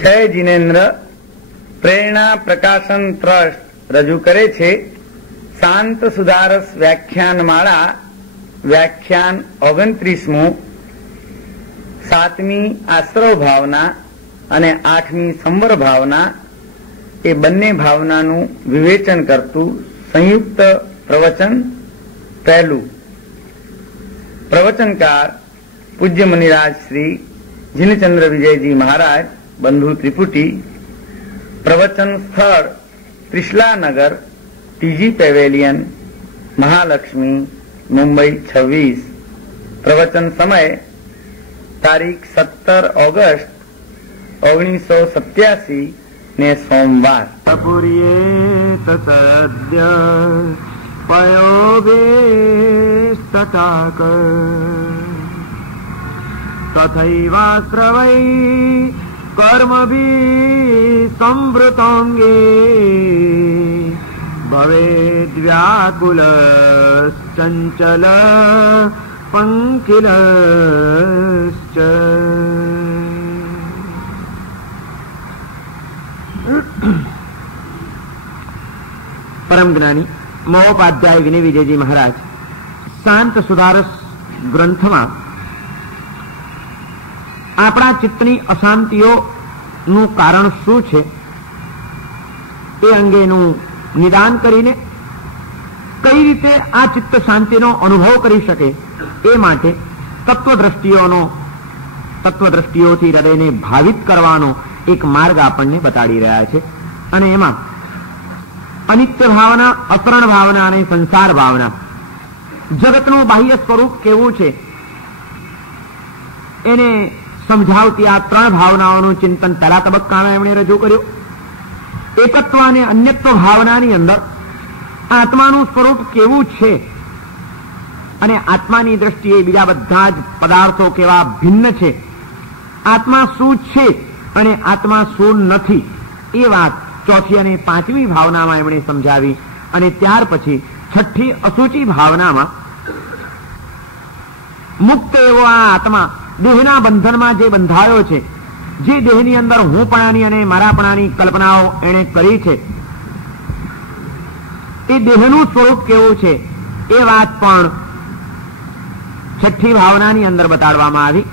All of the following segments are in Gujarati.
જય જીનેન્દ્ર પ્રેરણા પ્રકાશન ટ્રસ્ટ રજૂ કરે છે શાંત સુધારસ વ્યાખ્યાન માળા વ્યાખ્યાન 29મું 7મી આશ્રવ ભાવના અને 8મી સંવર ભાવના એ બંને ભાવનાનું વિવેચન કરતું સંયુક્ત પ્રવચન પહેલું. પ્રવચનકાર પૂજ્ય મુનિરાજ શ્રી જીનચંદ્ર વિજયજી મહારાજ બંધુ ત્રિપુટી. પ્રવચન સ્થળ ત્રિશલાનગર ટીજી પેવેલિયન મહાલક્ષ્મી મુંબઈ 26. પ્રવચન સમય તારીખ 17 ઓગસ્ટ 1987 ને સોમવાર. તથૈવાશ્રવૈ કર્મભિ સંવૃતોંગે ભવેદ્વ્યાકુલશ્ચંચલ પંકિલશ્ચ. પરમ જ્ઞાની મહોપાધ્યાય વિનય વિજયજી મહારાજ શાંત સુધારસ ગ્રંથમાં આપણા ચિત્તની અશાંતિઓનું કારણ શું છે એ અંગેનું નિદાન કરીને કઈ રીતે આ ચિત્ત શાંતિનો અનુભવ કરી શકે એ માટે તત્વદ્રષ્ટિઓથી હૃદયને ભાવિત કરવાનો એક માર્ગ આપણને બતાડી રહ્યા છે. અને એમાં અનિત્ય ભાવના, અસરણ ભાવના અને સંસાર ભાવના, જગતનું બાહ્ય સ્વરૂપ કેવું છે એને સમજાવતી આ 3 ભાવનાઓનું ચિંતન પહેલા તબક્કામાં એમણે રજૂ કર્યું. એકત્વ અને અન્યત્વ ભાવનાની અંદર આત્માનું સ્વરૂપ કેવું છે અને આત્માની દ્રષ્ટિએ બીજા બધા જ પદાર્થો કેવા ભિન્ન છે, આત્મા શું છે અને આત્મા શું નથી, એ વાત 4ઠી અને 5મી ભાવનામાં એમણે સમજાવી. અને ત્યાર પછી 6ઠ્ઠી અસુચિ ભાવનામાં મુક્ત એવો આ આત્મા દેહના બંધનમાં જે બંધાયો છે, જે દેહની અંદર હુંપણાની અને મારાપણાની કલ્પનાઓ એણે કરી છે, એ દેહનું સ્વરૂપ કેવું છે એ વાત પણ 6ઠ્ઠી ભાવનાની અંદર બતાડવામાં આવી.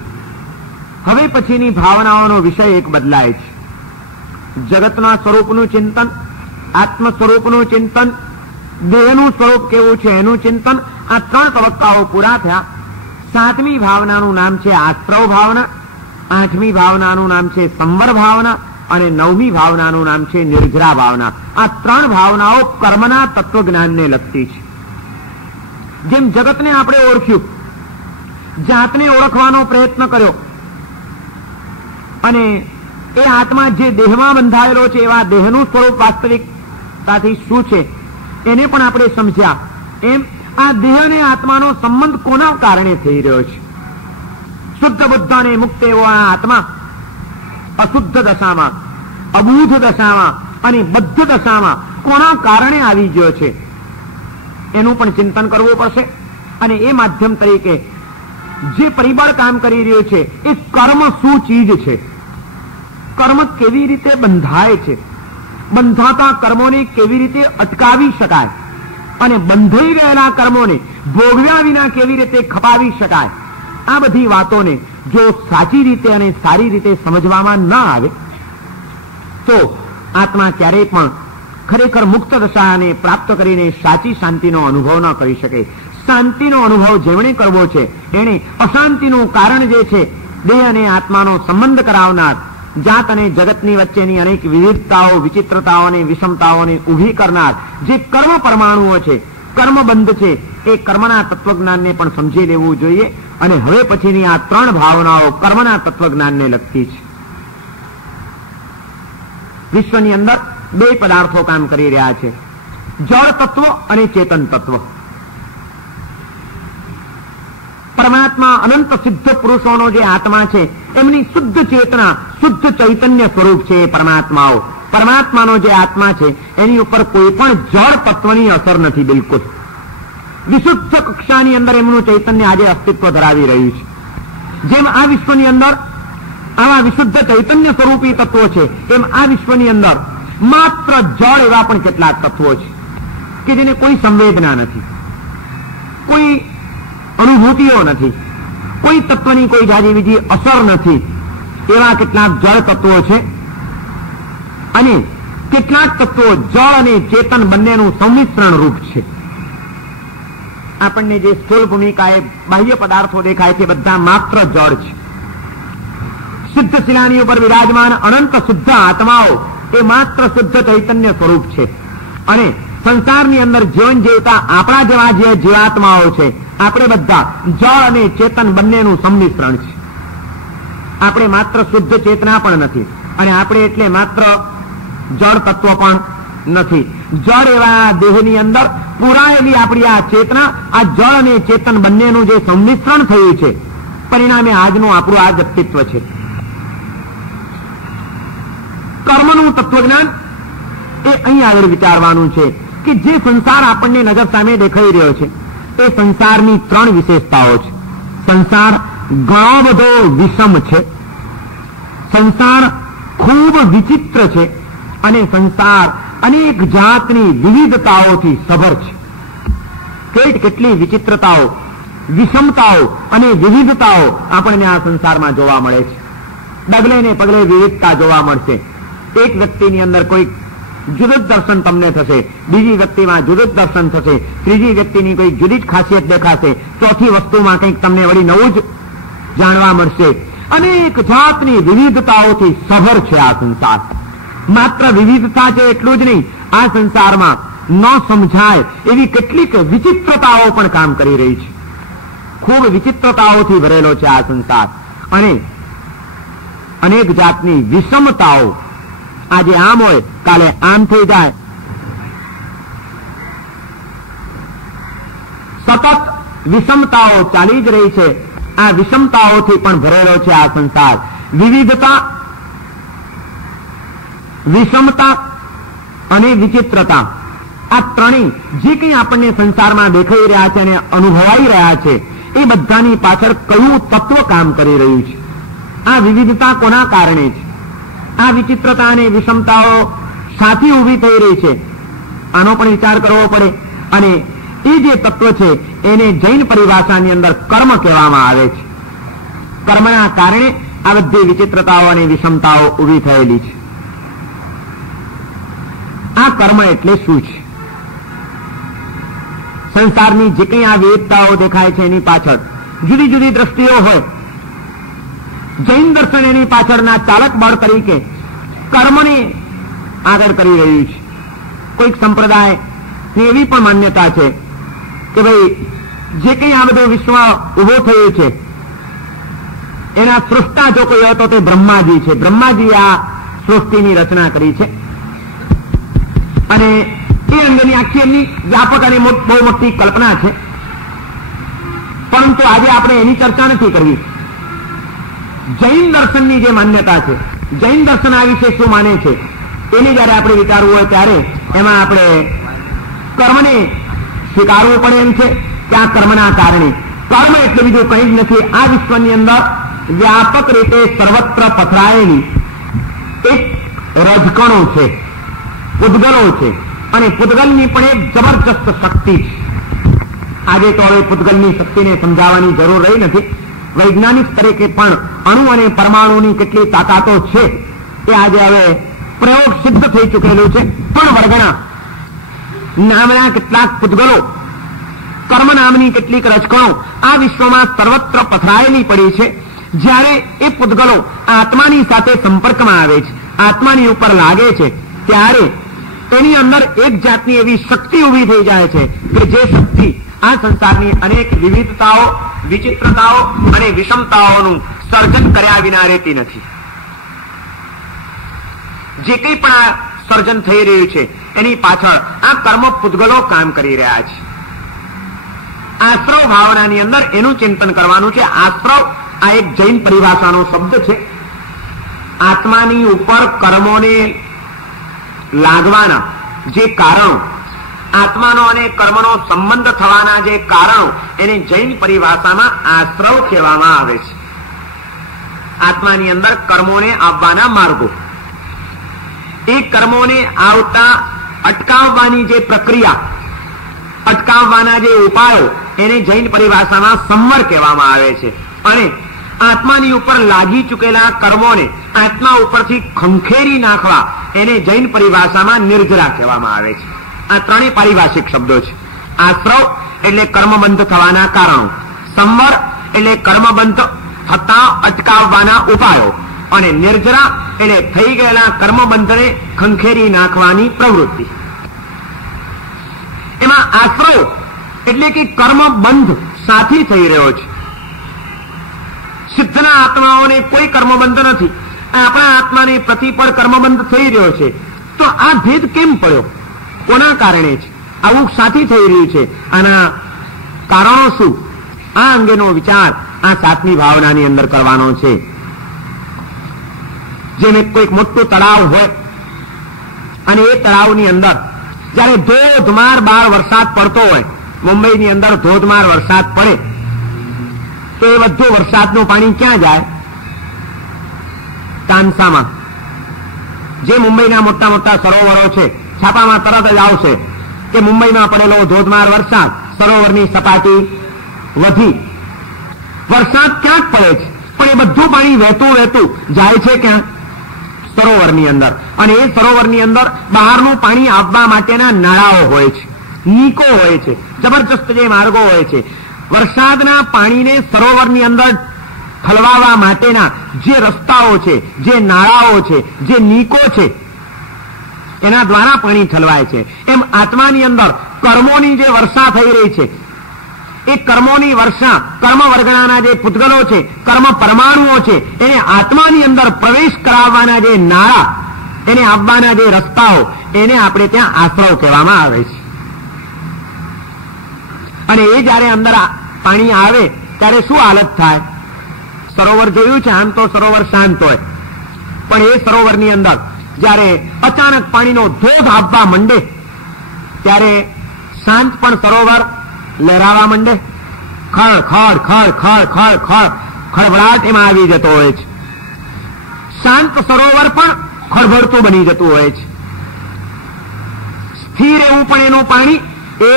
હવે પછીની ભાવનાઓનો વિષય એક બદલાય છે. જગતના સ્વરૂપનું ચિંતન, આત્મ સ્વરૂપનું ચિંતન, દેહનું સ્વરૂપ કેવું છે એનું ચિંતન, આ 3 તબક્કાઓ પૂરા થયા. 7મી ભાવનાનું નામ છે આશ્રવ ભાવના, 8મી ભાવનાનું નામ છે સંવર ભાવના અને 9મી ભાવનાનું નામ છે નિર્જરા ભાવના. આ 3 ભાવનાઓ કર્મના તત્વજ્ઞાનને લગતી છે. જેમ જગતને આપણે ઓળખ્યું, જાતને ઓળખવાનો પ્રયત્ન કર્યો અને એ આત્મા જે દેહમાં બંધાયેલો છે એવા દેહનું સ્વરૂપ વાસ્તવિકતાથી શું છે એને પણ આપણે સમજ્યા. એમ આ દેહ અને આત્માનો સંબંધ કોના કારણે થઈ રહ્યો છે? શુદ્ધ બુદ્ધ અને મુક્ત એવો આ આત્મા અશુદ્ધ દશામાં, અબુધ દશામાં અને બદ્ધ દશામાં કોના કારણે આવી ગયો છે એનું પણ ચિંતન કરવું પડશે. અને એ માધ્યમ તરીકે જે પરિબળ કામ કરી રહ્યું છે એ કર્મ શું ચીજ છે, કર્મ કેવી રીતે બંધાય છે, બંધાતા કર્મોને કેવી રીતે અટકાવી શકાય અને બંધાઈ ગયેલા કર્મોને ભોગવ્યા વિના કેવી રીતે ખપાવી શકાય, આ બધી વાતોને જો સાચી રીતે અને સારી રીતે સમજવામાં ન આવે તો આત્મા ક્યારેય પણ ખરેખર મુક્ત દશાને પ્રાપ્ત કરીને સાચી શાંતિનો અનુભવ ન કરી શકે. શાંતિનો અનુભવ જેમણે કરવો છે એણે અશાંતિનું કારણ જે છે દેહ અને આત્માનો સંબંધ કરાવનાર, જાત અને જગતની વચ્ચેની અનેક વિવિધતાઓ, વિચિત્રતાઓ અને વિષમતાઓને ઊભી કરનાર જે કર્મ પરમાણુઓ છે, કર્મબંધ છે, એ કર્મના તત્વજ્ઞાનને પણ સમજી લેવું જોઈએ. અને હવે પછીની આ 3 ભાવનાઓ કર્મના તત્વજ્ઞાનને લગતી છે. વિશ્વની અંદર 2 પદાર્થો કામ કરી રહ્યા છે, જળ તત્વ અને ચેતન તત્વ. પરમાત્મા અનંત સિદ્ધ પુરુષોનો જે આત્મા છે એમની શુદ્ધ ચેતના, શુદ્ધ ચૈતન્ય સ્વરૂપ છે એ પરમાત્માઓ. પરમાત્માનો જે આત્મા છે એની ઉપર કોઈ પણ જળ તત્વની અસર નથી. બિલકુલ વિશુદ્ધ કક્ષાની અંદર એમનું ચૈતન્ય આજે અસ્તિત્વ ધરાવી રહ્યું છે. જેમ આ વિશ્વની અંદર આવા વિશુદ્ધ ચૈતન્ય સ્વરૂપી તત્વો છે, એમ આ વિશ્વની અંદર માત્ર જળ એવા પણ કેટલાક તત્વો છે કે જેને કોઈ સંવેદના નથી, કોઈ અનુભૂતિઓ નથી, કોઈ તત્વની કોઈ જાજી બીજી અસર નથી. એવા કેટલાક જળ તત્વો છે અને કેટલાક તત્વો જળ અને ચેતન બંનેનું સંમિશ્રણ રૂપ છે. આપણને જે સ્થૂળ ભૂમિકાએ બાહ્ય પદાર્થો દેખાય છે બધા માત્ર જળ છે. શુદ્ધ શિલાની ઉપર વિરાજમાન અનંત શુદ્ધ આત્માઓ એ માત્ર શુદ્ધ ચૈતન્ય સ્વરૂપ છે અને સંસારની અંદર જીવન જીવતા આપણા જેવા જે જીવાત્માઓ છે આપણે બધા જળ અને ચેતન બંનેનું સંમિશ્રણ છે. આપણે માત્ર શુદ્ધ ચેતના પણ નથી અને આપણે એટલે માત્ર જળ તત્વ પણ નથી. જળ એવા દેહની અંદર પુરાયેલી આપણી આ ચેતના, આ જળ અને ચેતન બંનેનું જે સંમિશ્રણ થયું છે પરિણામે આજનું આપણું આ વ્યક્તિત્વ છે. કર્મનું તત્વજ્ઞાન એ અહીં આગળ વિચારવાનું છે કે જે સંસાર આપણને નજર સામે દેખાઈ રહ્યો છે એ સંસારની ત્રણ વિશેષતાઓ છે. સંસાર ઘણો બધો વિષમ છે, સંસાર ખૂબ વિચિત્ર છે અને સંસાર અનેક જાતની વિવિધતાઓથી સભર છે. કેટલી વિચિત્રતાઓ, વિષમતાઓ અને વિવિધતાઓ આપણને આ સંસારમાં જોવા મળે છે. ડગલે ને પગલે વિવિધતા જોવા મળશે. એક વ્યક્તિની અંદર કોઈ જુદું દર્શન તમને થશે, બીજી વ્યક્તિમાં જુદું દર્શન થશે, ત્રીજી વ્યક્તિની કોઈ જુદી જ ખાસિયત દેખાશે, ચોથી વસ્તુમાં કંઈક તમને વળી નવું જ જાણવા મળશે. અનેક જાતની વિવિધતાઓથી સભર છે આ સંસાર. માત્ર વિવિધતા છે એટલું જ નહીં, આ સંસારમાં ન સમજાય એવી કેટલીક વિચિત્રતાઓ પણ કામ કરી રહી છે. ખૂબ વિચિત્રતાઓથી ભરેલો છે આ સંસાર અને અનેક જાતની વિષમતાઓ. આજે આમ હોય કાલે આમ થઈ જાય. સતત વિષમતાઓ ચાલી જ રહી છે. આ વિષમતાઓથી પણ ભરેલો છે આ સંસાર. વિવિધતા, વિષમતા અને વિચિત્રતા આ ત્રણેય જે કંઈ આપણને સંસારમાં દેખાઈ રહ્યા છે અને અનુભવાઈ રહ્યા છે એ બધાની પાછળ કયું તત્વ કામ કરી રહ્યું છે? આ વિવિધતા કોના કારણે છે? આ વિચિત્રતા અને વિષમતાઓ સાથી ઊભી થઈ રહી છે? આનો પણ વિચાર કરવો પડે. અને એ જે તત્વ છે એને જૈન પરિભાષાની અંદર કર્મ કહેવામાં આવે છે. કર્મના કારણે આ બધી વિચિત્રતાઓ અને વિષમતાઓ ઊભી થયેલી છે. આ કર્મ એટલે શું છે? સંસારની જે કંઈ આ વિવિધતાઓ દેખાય છે એની પાછળ જુદી જુદી દ્રષ્ટિઓ હોય. જૈન દર્શન એની પાછળના ચાલક બળ તરીકે કર્મને આગળ કરી રહ્યું છે. કોઈક સંપ્રદાયની એવી પણ માન્યતા છે કે ભાઈ જે કંઈ આ બધું વિશ્વ ઉભો થયું છે એના સૃષ્ટા જો કોઈ હોય તો તે બ્રહ્માજી છે. બ્રહ્માજી આ સૃષ્ટિની રચના કરી છે અને એ અંગેની આખી એમની વ્યાપક અને બહુ મોટી કલ્પના છે. પરંતુ આજે આપણે એની ચર્ચા નથી કરવી. જૈન દર્શનની જે માન્યતા છે, જૈન દર્શન આ વિશે શું માને છે એની જયારે આપણે વિચારવું હોય ત્યારે એમાં આપણે કર્મને સ્વીકારવું પડે એમ છે કે આ કર્મના કારણે. કર્મ એટલે બીજું કંઈ જ નથી. આ વિશ્વની અંદર વ્યાપક રીતે સર્વત્ર પથરાયેલી એક રજકણો છે, પૂતગલો છે અને પૂતગલની પણ એક જબરજસ્ત શક્તિ છે. આજે તો હવે પૂતગલની શક્તિને સમજાવવાની જરૂર રહી નથી. વૈજ્ઞાનિક તરીકે પણ અણુ અને પરમાણુની કેટલી તાકાતો છે એ આજે હવે પ્રયોગ સિદ્ધ થઈ ચૂકેલું છે. પણ વળગણા નામના કેટલાક પૂતગલો, કર્મ નામની કેટલીક રજકણો આ વિશ્વમાં સર્વત્ર પથરાયેલી પડી છે. જ્યારે એ પૂતગલો આત્માની સાથે સંપર્કમાં આવે છે, આત્માની ઉપર લાગે છે, ત્યારે એની અંદર એક જાતની એવી શક્તિ ઊભી થઈ જાય છે કે જે શક્તિ આ સંસારની અનેક વિવિધતાઓ, વિચિત્રતાઓ અને વિષમતાઓનું સર્જન કર્યા વિના રહેતી નથી. જે કંઈ પણ આ સર્જન થઈ રહ્યું છે એની પાછળ આ કર્મ પૂતગલો કામ કરી રહ્યા છે. આશ્રવ ભાવનાની અંદર એનું ચિંતન કરવાનું છે. આશ્રવ આ એક જૈન પરિભાષાનો શબ્દ છે. આત્માની ઉપર કર્મોને લાગવાના જે કારણો, આત્માનો અને કર્મનો સંબંધ થવાના જે કારણો એને જૈન પરિભાષામાં આશ્રવ કહેવામાં આવે છે. આત્માની અંદર કર્મોને આવવાના માર્ગો. એ કર્મોને આવતા અટકાવવાની જે પ્રક્રિયા, અટકાવવાના જે ઉપાયો, એને જૈન પરિભાષામાં સંવર કહેવામાં આવે છે. અને આત્માની ઉપર લાગી ચૂકેલા કર્મોને આત્મા ઉપરથી ખંખેરી નાખવા એને જૈન પરિભાષામાં નિર્જરા કહેવામાં આવે છે. આ ત્રણેય પારિભાષિક શબ્દો છે. આશ્રવ એટલે કર્મબંધ થવાના કારણો, સંવર એટલે કર્મબંધ થતા અટકાવવાના ઉપાયો, અને નિર્જરા એટલે થઈ ગયેલા કર્મબંધને ખંખેરી નાખવાની પ્રવૃત્તિ. એમાં આશ્રવ એટલે કે કર્મબંધ સાથી થઈ રહ્યો છે. સિદ્ધના આત્માઓને કોઈ કર્મબંધ નથી. આપણા આત્માને પ્રતિપળ કર્મબંધ થઈ રહ્યો છે. તો આ ભેદ કેમ પડ્યો? કોના કારણે છે આવું સાથી થઈ રહ્યું છે? આના કારણો શું? આ અંગેનો વિચાર આ 7મી ભાવનાની અંદર કરવાનો છે. જેને કોઈક મોટું તળાવ હોય અને એ તળાવની અંદર જયારે ધોધમાર બહાર વરસાદ પડતો હોય, મુંબઈની અંદર ધોધમાર વરસાદ પડે તો એ બધું વરસાદનું પાણી ક્યાં જાય? કાંસામાં. જે મુંબઈના મોટા મોટા સરોવરો છે, છાપામાં તરત જ આવશે કે મુંબઈમાં પડેલો ધોધમાર વરસાદ, સરોવરની સપાટી વધી. વરસાદ ક્યાંક પડે છે, પણ એ બધું પાણી વહેતું વહેતું જાય છે ક્યાં? સરોવરની અંદર. અને એ સરોવરની અંદર બહારનું પાણી આવવા માટેના નાળાઓ હોય છે, નીકો હોય છે, જબરજસ્ત જે માર્ગો હોય છે. વરસાદના પાણીને સરોવરની અંદર ઠલવાવા માટેના જે રસ્તાઓ છે, જે નાળાઓ છે, જે નીકો છે, એના દ્વારા પાણી ઠલવાય છે. એમ આત્માની અંદર કર્મોની જે વર્ષા થઈ રહી છે, એ કર્મોની વર્ષા, કર્મ વર્ગણાના જે પૂતગલો છે, કર્મ પરમાણુઓ છે, એને આત્માની અંદર પ્રવેશ કરાવવાના જે નાળા, એને આવવાના જે રસ્તાઓ, એને આપણે ત્યાં આશ્રવ કહેવામાં આવે છે. અને એ જયારે અંદર પાણી આવે ત્યારે શું હાલત થાય? સરોવર જોયું છે, આમ તો સરોવર શાંત હોય, પણ એ સરોવરની અંદર જયારે અચાનક પાણીનો ધોધ આવવા માંડે ત્યારે શાંત પણ સરોવર લહેરાવા માંડે. ખળ ખળ ખળ ખળ ખળ ખળ ખળભળાટ એમાં આવી જતો હોય છે. શાંત સરોવર પણ ખળભળતું બની જતું હોય છે. સ્થિર એવું પણ એનું પાણી એ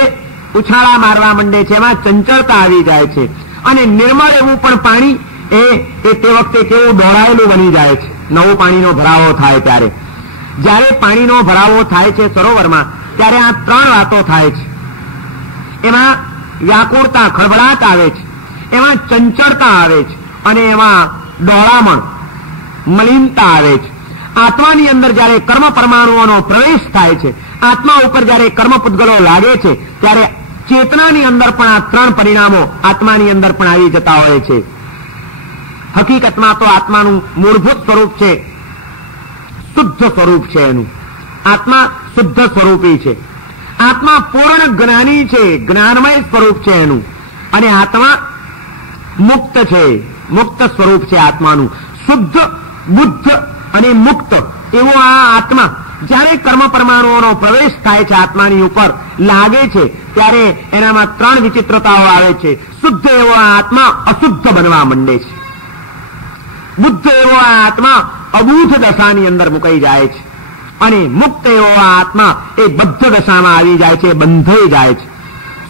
ઉછાળા મારવા માંડે છે, એમાં ચંચળતા આવી જાય છે. અને નિર્મળ એવું પણ પાણી એ તે વખતે કેવું દોડાયેલું બની જાય છે. નવું પાણીનો ભરાવો થાય ત્યારે, જ્યારે પાણીનો ભરાવો થાય છે સરોવરમાં, ત્યારે આ 3 વાતો થાય છે. એમાં વ્યાકુળતા, ખળભળાટ આવે છે, એમાં ચંચળતા આવે છે, અને એમાં ડોળામણ, મલિનતા આવે છે. આત્માની અંદર જયારે કર્મ પરમાણુઓનો પ્રવેશ થાય છે, આત્મા ઉપર જયારે કર્મ પૂતગલો લાગે છે, ત્યારે ચેતનાની અંદર પણ આ 3 પરિણામો આત્માની અંદર પણ આવી જતા હોય છે. હકીકતમાં તો આત્માનું મૂળભૂત સ્વરૂપ છે, શુદ્ધ સ્વરૂપ છે એનું. આત્મા શુદ્ધ સ્વરૂપી છે. આત્મા પૂર્ણ જ્ઞાની છે, જ્ઞાનમય સ્વરૂપ છે એનું. અને આત્મા મુક્ત છે, મુક્ત સ્વરૂપ છે આત્માનું. શુદ્ધ, બુદ્ધ અને મુક્ત એવો આ આત્મા જ્યારે કર્મ પરમાણુઓનો પ્રવેશ થાય છે, આત્માની ઉપર લાગે છે, ત્યારે એનામાં 3 વિચિત્રતાઓ આવે છે. શુદ્ધ એવો આ આત્મા અશુદ્ધ બનવા માંડે છે. બુદ્ધ એવો આ આત્મા અબુધ દશાની અંદર મુકાઈ જાય છે. અને મુક્ત એવો આ આત્મા એ બદ્ધ દશામાં આવી જાય છે, બંધાઈ જાય છે.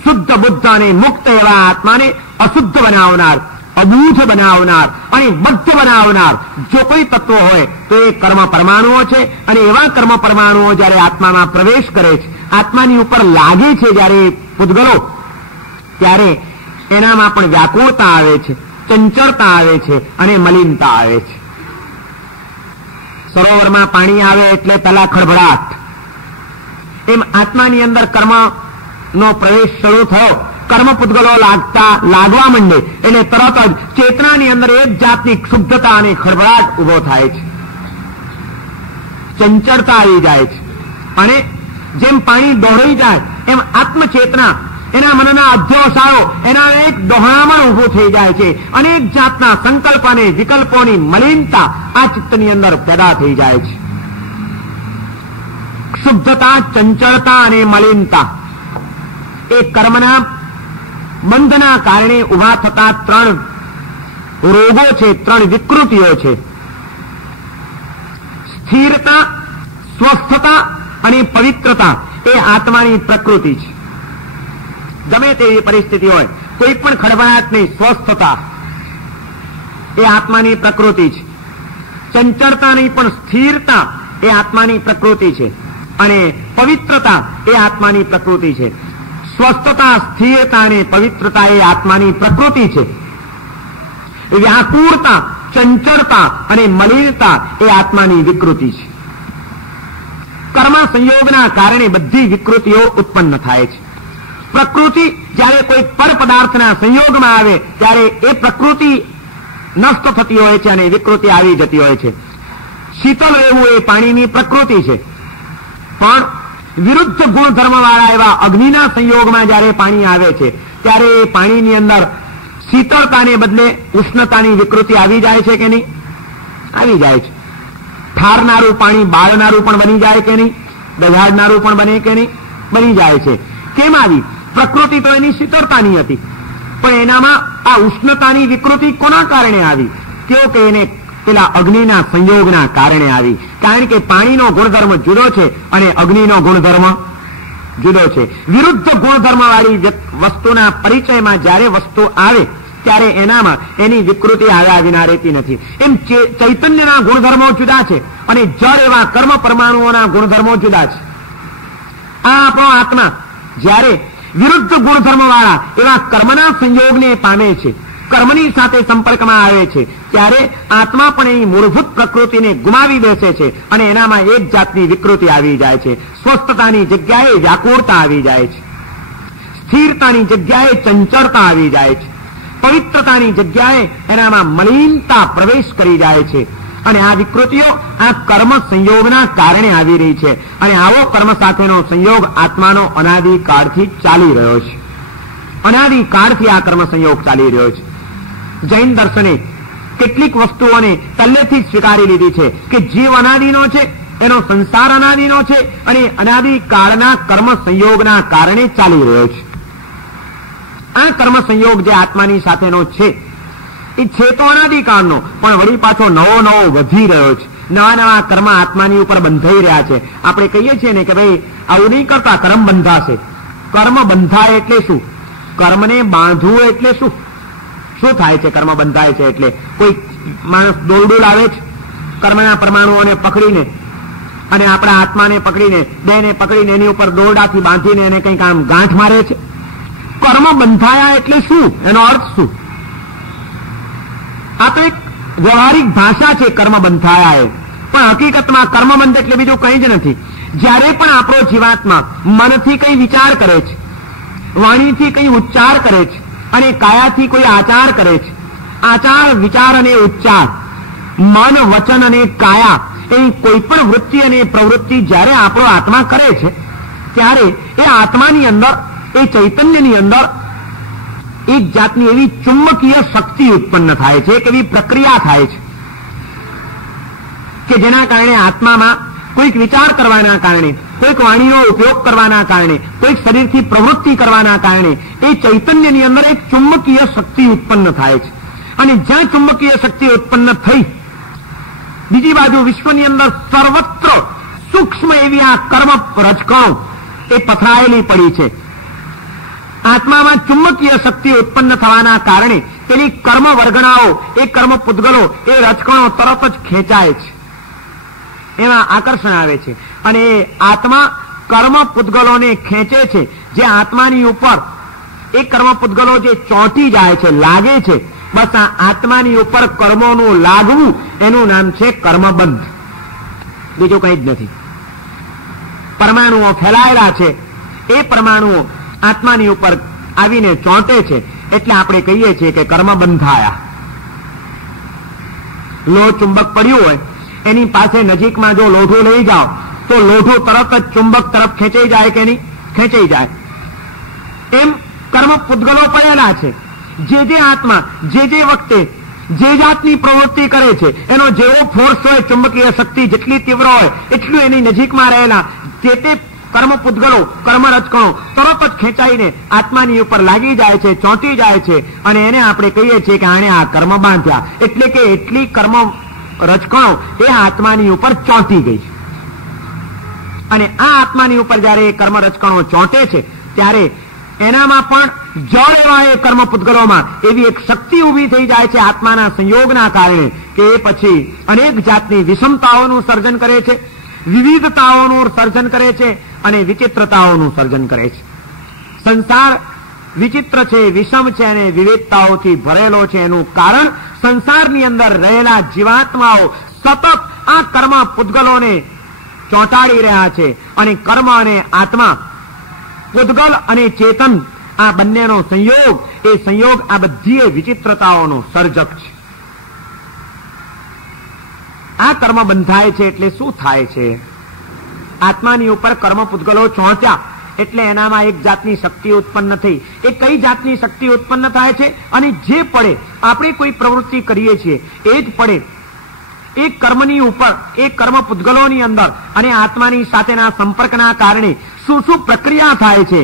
શુદ્ધ, બુદ્ધ અને મુક્ત એવા આત્માને અશુદ્ધ બનાવનાર, અબુધ બનાવનાર અને બદ્ધ બનાવનાર જો કોઈ તત્વ હોય તો એ કર્મ પરમાણુઓ છે. અને એવા કર્મ પરમાણુઓ જયારે આત્મામાં પ્રવેશ કરે છે, આત્માની ઉપર લાગે છે જયારે પૂતગલો, ત્યારે એનામાં પણ વ્યાકુળતા આવે છે, ચંચળતા આવે છે અને મલિનતા આવે છે. સરોવરમાં પાણી આવે એટલે પેલા ખળભળાટ, એમ આત્માની અંદર કર્મનો પ્રવેશ શરૂ થયો, કર્મ પૂતગલો લાગવા માંડે એટલે તરત જ ચેતનાની અંદર એક જાતની ક્ષુબ્ધતા અને ખળભળાટ ઉભો થાય છે, ચંચળતા આવી જાય છે. અને જેમ પાણી દોડાઈ જાય એમ આત્મચેતના, એના મનના અધ્યવસાયો, એના એક દોહણામણ ઉભું થઈ જાય છે. અનેક જાતના સંકલ્પ અને વિકલ્પોની મલિનતા આ ચિત્તની અંદર પેદા થઈ જાય છે. ક્ષુબ્ધતા, ચંચળતા અને મલિનતા એ કર્મના બંધના કારણે ઉભા થતા 3 રોગો છે, 3 વિકૃતિઓ છે. સ્થિરતા, સ્વસ્થતા અને પવિત્રતા એ આત્માની પ્રકૃતિ છે. ગમે તેવી પરિસ્થિતિ હોય, કોઈ પણ ખળભળાટ નહીં, સ્વસ્થતા એ આત્માની પ્રકૃતિ છે. ચંચળતા નહીં પણ સ્થિરતા એ આત્માની પ્રકૃતિ છે. અને પવિત્રતા એ આત્માની પ્રકૃતિ છે. સ્વસ્થતા, સ્થિરતા અને પવિત્રતા એ આત્માની પ્રકૃતિ છે. વ્યાકુળતા, ચંચળતા અને મલિનતા એ આત્માની વિકૃતિ છે. કર્મ સંયોગના કારણે બધી વિકૃતિઓ ઉત્પન્ન થાય છે. પ્રકૃતિ જ્યારે કોઈ પર પદાર્થના સંયોગમાં આવે ત્યારે એ પ્રકૃતિ નષ્ટ થતી હોય છે અને વિકૃતિ આવી જતી હોય છે. શીતળ રહેવું એ પાણીની પ્રકૃતિ છે, પણ વિરુદ્ધ ગુણધર્મવાળા એવા અગ્નિના સંયોગમાં જ્યારે પાણી આવે છે ત્યારે એ પાણીની અંદર શીતળતાને બદલે ઉષ્ણતાની વિકૃતિ આવી જાય છે કે નહીં? આવી જાય છે. ઠારનારું પાણી બાળનારું પણ બની જાય કે નહીં? દજાડનારું પણ બને કે નહીં? બની જાય છે. કેમ આવી? પ્રકૃતિ તો એની શીતળતાની હતી, પણ એનામાં આ ઉષ્ણતાની વિકૃતિ કોના કારણે આવી? તેઓ કે એને પેલા અગ્નિના સંયોગના કારણે આવી. કારણ કે પાણીનો ગુણધર્મ જુદો છે અને અગ્નિનો ગુણધર્મ જુદો છે. વિરુદ્ધ ગુણધર્મવાળી વસ્તુના પરિચયમાં જ્યારે વસ્તુ આવે ત્યારે એનામાં એની વિકૃતિ આવ્યા વિના રહેતી નથી. એમ ચૈતન્યના ગુણધર્મો જુદા છે અને જળ એવા કર્મ પરમાણુઓના ગુણધર્મો જુદા છે. આ આપણો આત્મા જ્યારે વિરુદ્ધ ગુણધર્મવાળા એવા કર્મના સંયોગને પામે છે, કર્મની સાથે સંપર્કમાં આવે છે, ત્યારે આત્મા પણ એની મૂળભૂત પ્રકૃતિને ગુમાવી બેસે છે અને એનામાં એક જાતની વિકૃતિ આવી જાય છે. સ્વસ્થતાની જગ્યાએ વ્યાકુળતા આવી જાય છે. સ્થિરતાની જગ્યાએ ચંચળતા આવી જાય છે. પવિત્રતાની જગ્યાએ એનામાં મલિનતા પ્રવેશ કરી જાય છે. અને આ વિકૃતિઓ આ કર્મ સંયોગના કારણે આવી રહી છે. અને આવો કર્મ સાથેનો સંયોગ આત્માનો અનાદિકાળથી ચાલી રહ્યો છે. અનાદિકાળથી આ કર્મ સંયોગ ચાલી રહ્યો છે. જૈન દર્શને કેટલીક વસ્તુઓને પહેલેથી જ સ્વીકારી લીધી છે કે જીવ અનાદિનો છે, એનો સંસાર અનાદિનો છે અને અનાદિકાળના કર્મ સંયોગના કારણે ચાલી રહ્યો છે. આ કર્મ સંયોગ જે આત્માની સાથેનો છે એ છે તો અનાદિકાળનો, પણ વળી પાછો નવો નવો વધી રહ્યો છે. નવા નવા કર્મ આત્માની ઉપર બંધાઈ રહ્યા છે. આપણે કહીએ છીએ ને કે ભાઈ આવું નહીં કરતા, કર્મ બંધાશે. કર્મ બંધાય એટલે શું? કર્મને બાંધવું એટલે શું? શું થાય છે કર્મ બંધાય છે એટલે? કોઈ માણસ દોરડું લાવે છે કર્મના પરમાણુઓને પકડીને અને આપણા આત્માને પકડીને, બેને પકડીને એની ઉપર દોરડાથી બાંધીને એને કંઈક આમ ગાંઠ મારે છે. કર્મ બંધાયા એટલે શું? એનો અર્થ શું? આ તો એક વ્યવહારિક ભાષા છે કર્મ બંધાયા એ, પણ હકીકતમાં કર્મબંધ એટલે બીજું કંઈ જ નથી. જ્યારે પણ આપણો જીવાત્મા મનથી કંઈ વિચાર કરે છે, વાણીથી કંઈ ઉચ્ચાર કરે છે અને કાયાથી કોઈ આચાર કરે છે, આચાર, વિચાર અને ઉચ્ચાર, મન, વચન અને કાયા એવી કોઈ પણ વૃત્તિ અને પ્રવૃત્તિ જ્યારે આપણો આત્મા કરે છે ત્યારે એ આત્માની અંદર, એ ચૈતન્યની અંદર એક જાતની એવી ચુંબકીય શક્તિ ઉત્પન્ન થાય છે, એક એવી પ્રક્રિયા થાય છે કે જેના કારણે આત્મામાં કોઈક વિચાર કરવાના કારણે, કોઈક વાણીનો ઉપયોગ કરવાના કારણે, કોઈક શરીરથી પ્રવૃત્તિ કરવાના કારણે એ ચૈતન્યની અંદર એક ચુંબકીય શક્તિ ઉત્પન્ન થાય છે. અને જ્યાં ચુંબકીય શક્તિ ઉત્પન્ન થઈ, બીજી બાજુ વિશ્વની અંદર સર્વત્ર સૂક્ષ્મ એવી આ કર્મ રજકણો એ પથરાયેલી પડી છે. આત્મામાં ચુંબકીય શક્તિ ઉત્પન્ન થવાના કારણે પેલી કર્મ વર્ગણાઓ, એ કર્મ પૂતગલો, એ રજકણો તરત જ ખેંચાય છે, એમાં આકર્ષણ આવે છે અને એ આત્મા કર્મ પૂતગલોને ખેંચે છે. જે આત્માની ઉપર એ કર્મ પૂતગલો જે ચોંટી જાય છે, લાગે છે, બસ આ આત્માની ઉપર કર્મોનું લાગવું એનું નામ છે કર્મબંધ, બીજું કંઈ જ નથી. પરમાણુઓ ફેલાયેલા છે, એ પરમાણુઓ આત્માની ઉપર આવીને ચોંટે છે એટલે આપણે કહીએ છીએ કે કર્મ બંધાયા. લોહ ચુંબક પડ્યું હોય, એની પાસે નજીકમાં જો લોઢું લઈ જાઓ તો લોઢું તરત જ ચુંબક તરફ ખેંચાઈ જાય કે નહીં? ખેંચાઈ જાય. એમ કર્મ પૂતગલો પડેલા છે. જે આત્મા જે વખતે જે જાતની પ્રવૃત્તિ કરે છે એનો જેવો ફોર્સ હોય, ચુંબકીય શક્તિ જેટલી તીવ્ર હોય એટલું એની નજીકમાં રહેલા જે તે કર્મ પૂતગલો, કર્મ રજકણો તરત જ ખેંચાઈને આત્માની ઉપર લાગી જાય છે, ચોંટી જાય છે, અને એને આપણે કહીએ છીએ કે આણે આ કર્મ બાંધ્યા, એટલે કે એટલી કર્મ રજકણો એ આત્માની ઉપર ચોંટી ગઈ છે. અને આ આત્માની ઉપર જયારે એ કર્મ રજકણો ચોંટે છે ત્યારે એનામાં પણ જળ એવા એ કર્મ પૂતગલોમાં એવી એક શક્તિ ઉભી થઈ જાય છે આત્માના સંયોગના કારણે, કે એ પછી અનેક જાતની વિષમતાઓનું સર્જન કરે છે, વિવિધતાઓનું સર્જન કરે છે અને વિચિત્રતાઓનું સર્જન કરે છે. સંસાર વિચિત્ર છે, વિષમ છે અને વિવિધતાઓથી ભરેલો છે. એનું કારણ સંસારની અંદર રહેલા જીવાત્માઓ સતત આ કર્મ પૂતગલોને ચોંટાડી રહ્યા છે, અને કર્મ અને આત્મા, પૂતગલ અને ચેતન, આ બંનેનો સંયોગ, એ સંયોગ આ બધી વિચિત્રતાઓનો સર્જક છે. આ કર્મ બંધાય છે એટલે શું થાય છે? આત્માની ઉપર કર્મ પૂતગલો ચોંટ્યા એટલે એનામાં એક જાતની શક્તિ ઉત્પન્ન થઈ. એ કઈ જાતની શક્તિ ઉત્પન્ન થાય છે? અને જે પડે આપણે કોઈ પ્રવૃત્તિ કરીએ છીએ એ જ પડે એ કર્મની ઉપર, એ કર્મ પૂતગલોની અંદર અને આત્માની સાથેના સંપર્કના કારણે શું શું પ્રક્રિયા થાય છે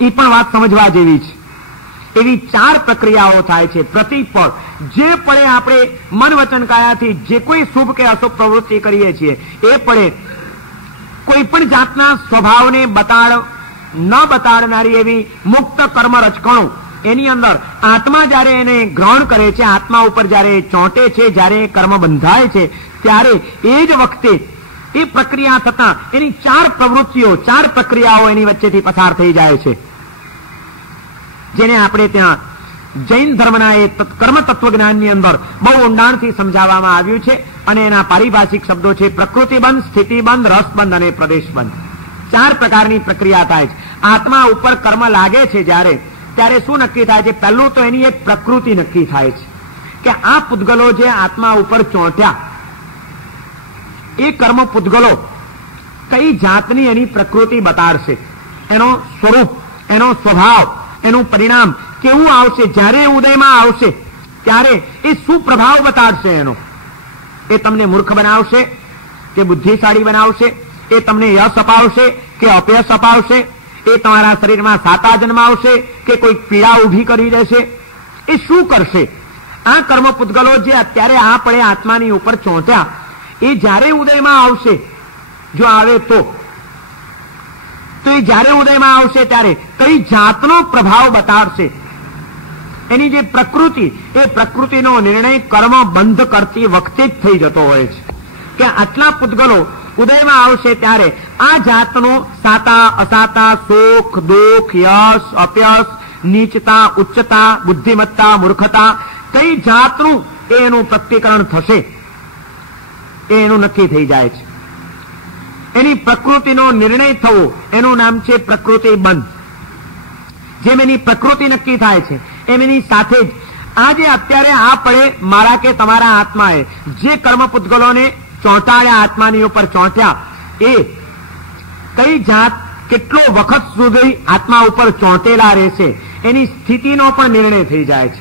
એ પણ વાત સમજવા જેવી છે. એવી 4 પ્રક્રિયાઓ થાય છે. પ્રતિપળ, જે પડે આપણે મન વચન કાયાથી જે કોઈ શુભ કે અશુભ પ્રવૃત્તિ કરીએ છીએ એ પડે કોઈ પણ જાતના સ્વભાવને ન બતાડનારી એવી મુક્ત કર્મ રચકણો એની અંદર આત્મા જયારે એને ગ્રહણ કરે છે, આત્મા ઉપર જયારે ચોંટે છે, જયારે કર્મ બંધાય છે, ત્યારે એ જ વખતે એ પ્રક્રિયા થતા એની 4 પ્રવૃત્તિઓ, 4 પ્રક્રિયાઓ એની વચ્ચેથી પસાર થઈ જાય છે, જેને આપણે ત્યાં જૈન ધર્મના એ કર્મ તત્વજ્ઞાનની અંદર બહુ ઊંડાણથી સમજાવવામાં આવ્યું છે. અને એના પારિભાષિક શબ્દો છે પ્રકૃતિબંધ, સ્થિતિબંધ, રસબંધ અને પ્રદેશબંધ. 4 પ્રકારની પ્રક્રિયા થાય છે. આત્મા ઉપર કર્મ લાગે છે ત્યારે શું નક્કી થાય છે? પહેલું તો એની એક પ્રકૃતિ નક્કી થાય છે કે આ પૂતગલો જે આત્મા ઉપર ચોંટ્યા એ કર્મ પૂતગલો કઈ જાતની એની પ્રકૃતિ બતાડશે, એનો સ્વરૂપ, એનો સ્વભાવ, એનું પરિણામ કેવું આવશે, જ્યારે ઉદયમાં આવશે ત્યારે એ શું પ્રભાવ બતાડશે એનો. એ તમને મૂર્ખ બનાવશે કે બુદ્ધિશાળી બનાવશે? એ તમને યશ અપાવશે કે અપયશ અપાવશે? એ તમારા શરીરમાં સાતા જન્માવશે કે કોઈ પીડા ઉભી કરી દેશે? એ શું કરશે? આ કર્મ પૂતગલો જે અત્યારે આ પડે આત્માની ઉપર ચોંટ્યા એ જ્યારે ઉદયમાં આવશે, જો આવે તો એ જ્યારે ઉદયમાં આવશે ત્યારે કઈ જાતનો પ્રભાવ બતાડશે? એની જે પ્રકૃતિ, એ પ્રકૃતિનો નિર્ણય કર્મ બંધ કરતી વખતે જ થઈ જતો હોય છે કે આટલા પૂતગલો ઉદયમાં આવશે ત્યારે આ જાતનો સાતા, અસાતા, સુખ, દુઃખ, યશ, અપયશ, નીચતા, ઉચ્ચતા, બુદ્ધિમત્તા, મૂર્ખતા, કઈ જાતનું એનું પ્રત્યકરણ થશે એ એનું નક્કી થઈ જાય છે. એની પ્રકૃતિનો નિર્ણય થવો એનું નામ છે પ્રકૃતિ બંધ. જેમ એની પ્રકૃતિ નક્કી થાય છે એમ એની સાથે જ આજે અત્યારે આ પડે મારા કે તમારા આત્માએ જે કર્મ પૂતગલોને ચોંટાડ્યા, આત્માની ઉપર ચોંટ્યા, એ કઈ જાત, કેટલો વખત સુધી આત્મા ઉપર ચોંટેલા રહેશે એની સ્થિતિનો પણ નિર્ણય થઈ જાય છે,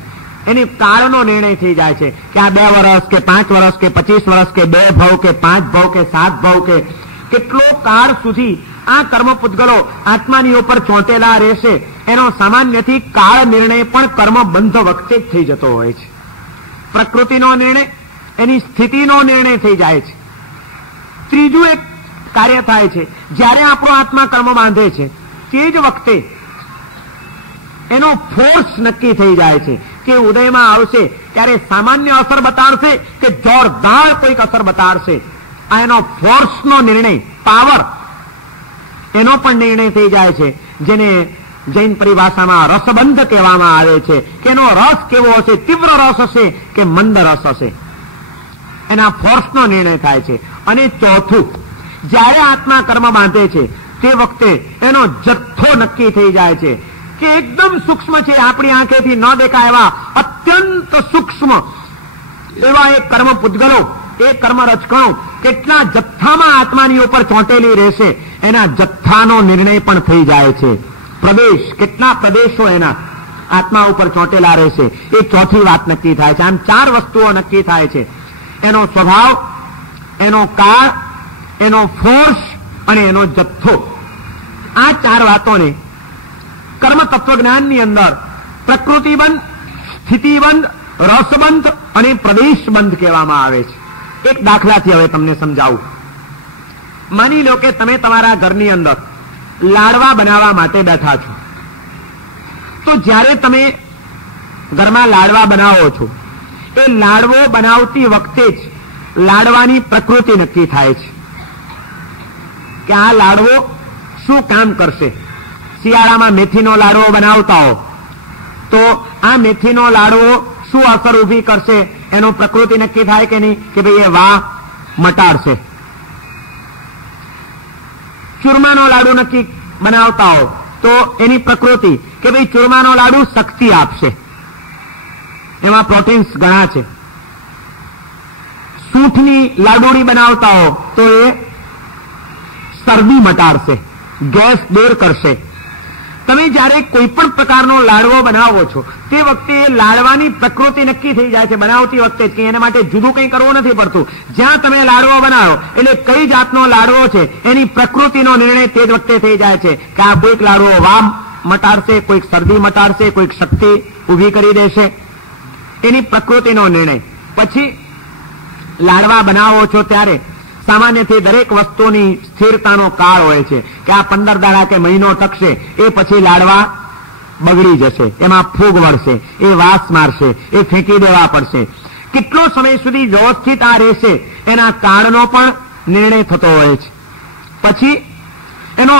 એની કાળનો નિર્ણય થઈ જાય છે કે આ 2 વર્ષ કે 5 વર્ષ કે 25 વર્ષ કે 2 ભવ કે 5 ભવ કે 7 ભવ કે કેટલો કાળ સુધી આ કર્મ પૂતગલો આત્માની ઉપર ચોંટેલા રહેશે એનો સામાન્યથી કાળ નિર્ણય પણ કર્મ બંધ વખતે જ થઈ જતો હોય છે. પ્રકૃતિનો નિર્ણય, એની સ્થિતિનો નિર્ણય થઈ જાય છે. ત્રીજું એક કાર્ય થાય છે, જ્યારે આપણો આત્મા કર્મ બાંધે છે તે જ વખતે એનો ફોર્સ નક્કી થઈ જાય છે કે ઉદયમાં આવશે ત્યારે સામાન્ય અસર બતાડશે કે જોરદાર કોઈક અસર બતાડશે. આ એનો ફોર્સનો નિર્ણય, પાવર, એનો પણ નિર્ણય થઈ જાય છે, જેને જૈન પરિભાષામાં રસબંધ કહેવામાં આવે છે કે એનો રસ કેવો હશે, તીવ્ર રસ હશે કે મંદ રસ હશે, એના ફોર્સનો નિર્ણય થાય છે. અને ચોથું, જ્યારે આત્મા કર્મ બાંધે છે તે વખતે એનો જથ્થો નક્કી થઈ જાય છે કે એકદમ સૂક્ષ્મ છે, આપણી આંખેથી ન દેખાય એવા અત્યંત સૂક્ષ્મ એવા એ કર્મ પૂતગલો, એ કર્મ રચકણો કેટલા જથ્થામાં આત્માની ઉપર ચોંટેલી રહેશે એના જથ્થાનો નિર્ણય પણ થઈ જાય છે. પ્રદેશ, કેટલા પ્રદેશો એના આત્મા ઉપર ચોંટેલા રહેશે એ ચોથી વાત નક્કી થાય છે. આમ 4 વસ્તુઓ નક્કી થાય છે, એનો સ્વભાવ, એનો કાળ, એનો ફોર્સ અને એનો જથ્થો. આ ચાર વાતોને કર્મ તત્વજ્ઞાનની અંદર પ્રકૃતિબંધ, સ્થિતિબંધ, રસબંધ અને પ્રદેશબંધ કહેવામાં આવે છે. એક દાખલાથી હવે તમને સમજાવું. માની લો કે તમે તમારા ઘરની અંદર લાડવા બનાવવા માટે બેઠા છો. તો જ્યારે તમે ઘરમાં લાડવા બનાવો છો, એ લાડવો બનાવતી વખતે જ લાડવાની પ્રકૃતિ નક્કી થાય છે કે આ લાડવો શું કામ કરશે. શિયાળામાં મેથીનો લાડવો બનાવતા હો તો આ મેથીનો લાડવો શું અસર ઊભી કરશે એનો પ્રકૃતિ નક્કી થાય કે નહીં, કે ભાઈ એ વાહ મટાડશે. ચૂરમાનો લાડુ નક્કી બનાવતા હો તો એની પ્રકૃતિ કે ભાઈ ચૂરમાનો લાડુ શક્તિ આપશે, એમાં પ્રોટીન્સ ઘણા છે. સૂંઠની લાડુડી બનાવતા હો તો એ શરદી મટાડશે, ગેસ દૂર કરશે. તમે જ્યારે કોઈ પણ પ્રકારનો લાડવો બનાવો છો તે વખતે લાડવાની પ્રકૃતિ નક્કી થઈ જાય છે બનાવતી વખતે જ, કે એના માટે જુદું કંઈ કરવું નથી પડતું. જ્યાં તમે લાડવો બનાવો એટલે કઈ જાતનો લાડવો છે એની પ્રકૃતિનો નિર્ણય તે જ વખતે થઈ જાય છે કે આ કોઈક લાડવો વામ મટાડશે, કોઈક શરદી મટાડશે, કોઈક શક્તિ ઊભી કરી દેશે, એની પ્રકૃતિનો નિર્ણય. પછી લાડવા બનાવો છો ત્યારે સામાન્યથી દરેક વસ્તુની સ્થિરતાનો કાળ હોય છે કે આ 15 દાડા કે મહિનો ટકશે, એ પછી લાડવા બગડી જશે, એમાં ફૂગ વળશે, એ વાસ મારશે, એ ફેંકી દેવા પડશે. કેટલો સમય સુધી વ્યવસ્થિત આ રહેશે એના કાળનો પણ નિર્ણય થતો હોય છે. પછી એનો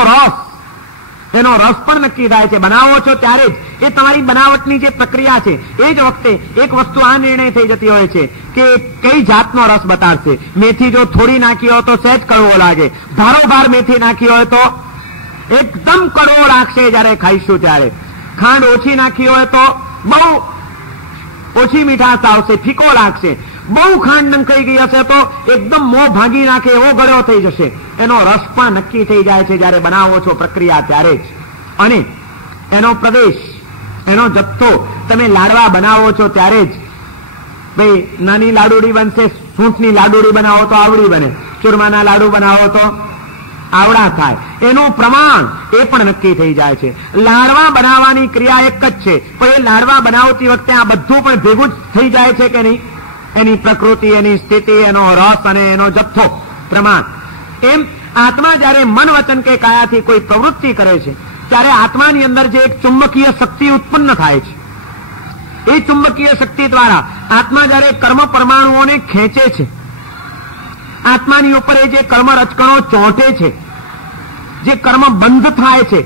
રસ પણ નક્કી થાય છે. બનાવો છો ત્યારે જ એ તમારી બનાવટની જે પ્રક્રિયા છે એ જ વખતે એક વસ્તુ આ નિર્ણય થઈ જતી હોય છે કે કઈ જાતનો રસ બતાડશે. મેથી જો થોડી નાખી હોય તો સહેજ કડવો લાગે, ભારોભાર મેથી નાખી હોય તો એકદમ કડવો લાગશે જ્યારે ખાઈશું ત્યારે. ખાંડ ઓછી નાખી હોય તો બહુ ઓછી મીઠાશ આવશે, ફીકો લાગશે. બહુ ખાંડ નંખાઈ ગઈ હશે તો એકદમ મોં ભાંગી નાખે એવો ગળ્યો થઈ જશે. એનો રસ પણ નક્કી થઈ જાય છે જ્યારે બનાવો છો પ્રક્રિયા ત્યારે જ. અને એનો પ્રદેશ, એનો જથ્થો તમે લાડવા બનાવો છો ત્યારે જ. ભાઈ નાની લાડુડી બનશે, સૂંઠની લાડુડી બનાવો તો આવડી બને, ચૂરમાના લાડુ બનાવો તો આવડા થાય. એનું પ્રમાણ એ પણ નક્કી થઈ જાય છે. લાડવા બનાવવાની ક્રિયા એક જ છે, પણ એ લાડવા બનાવતી વખતે આ બધું પણ ભેગું જ થઈ જાય છે કે નહીં, એની પ્રકૃતિ, એની સ્થિતિ, એનો રસ અને એનો જથ્થો, પ્રમાણ. એમ આત્મા જ્યારે મન, વચન કે કાયાથી કોઈ પ્રવૃત્તિ કરે છે ત્યારે આત્માની અંદર જે એક ચુંબકીય શક્તિ ઉત્પન્ન થાય છે, એ ચુંબકીય શક્તિ દ્વારા આત્મા જ્યારે કર્મ પરમાણુઓને ખેંચે છે, આત્માની ઉપર એ જે કર્મ રચકણો ચોંટે છે, જે કર્મ બંધ થાય છે,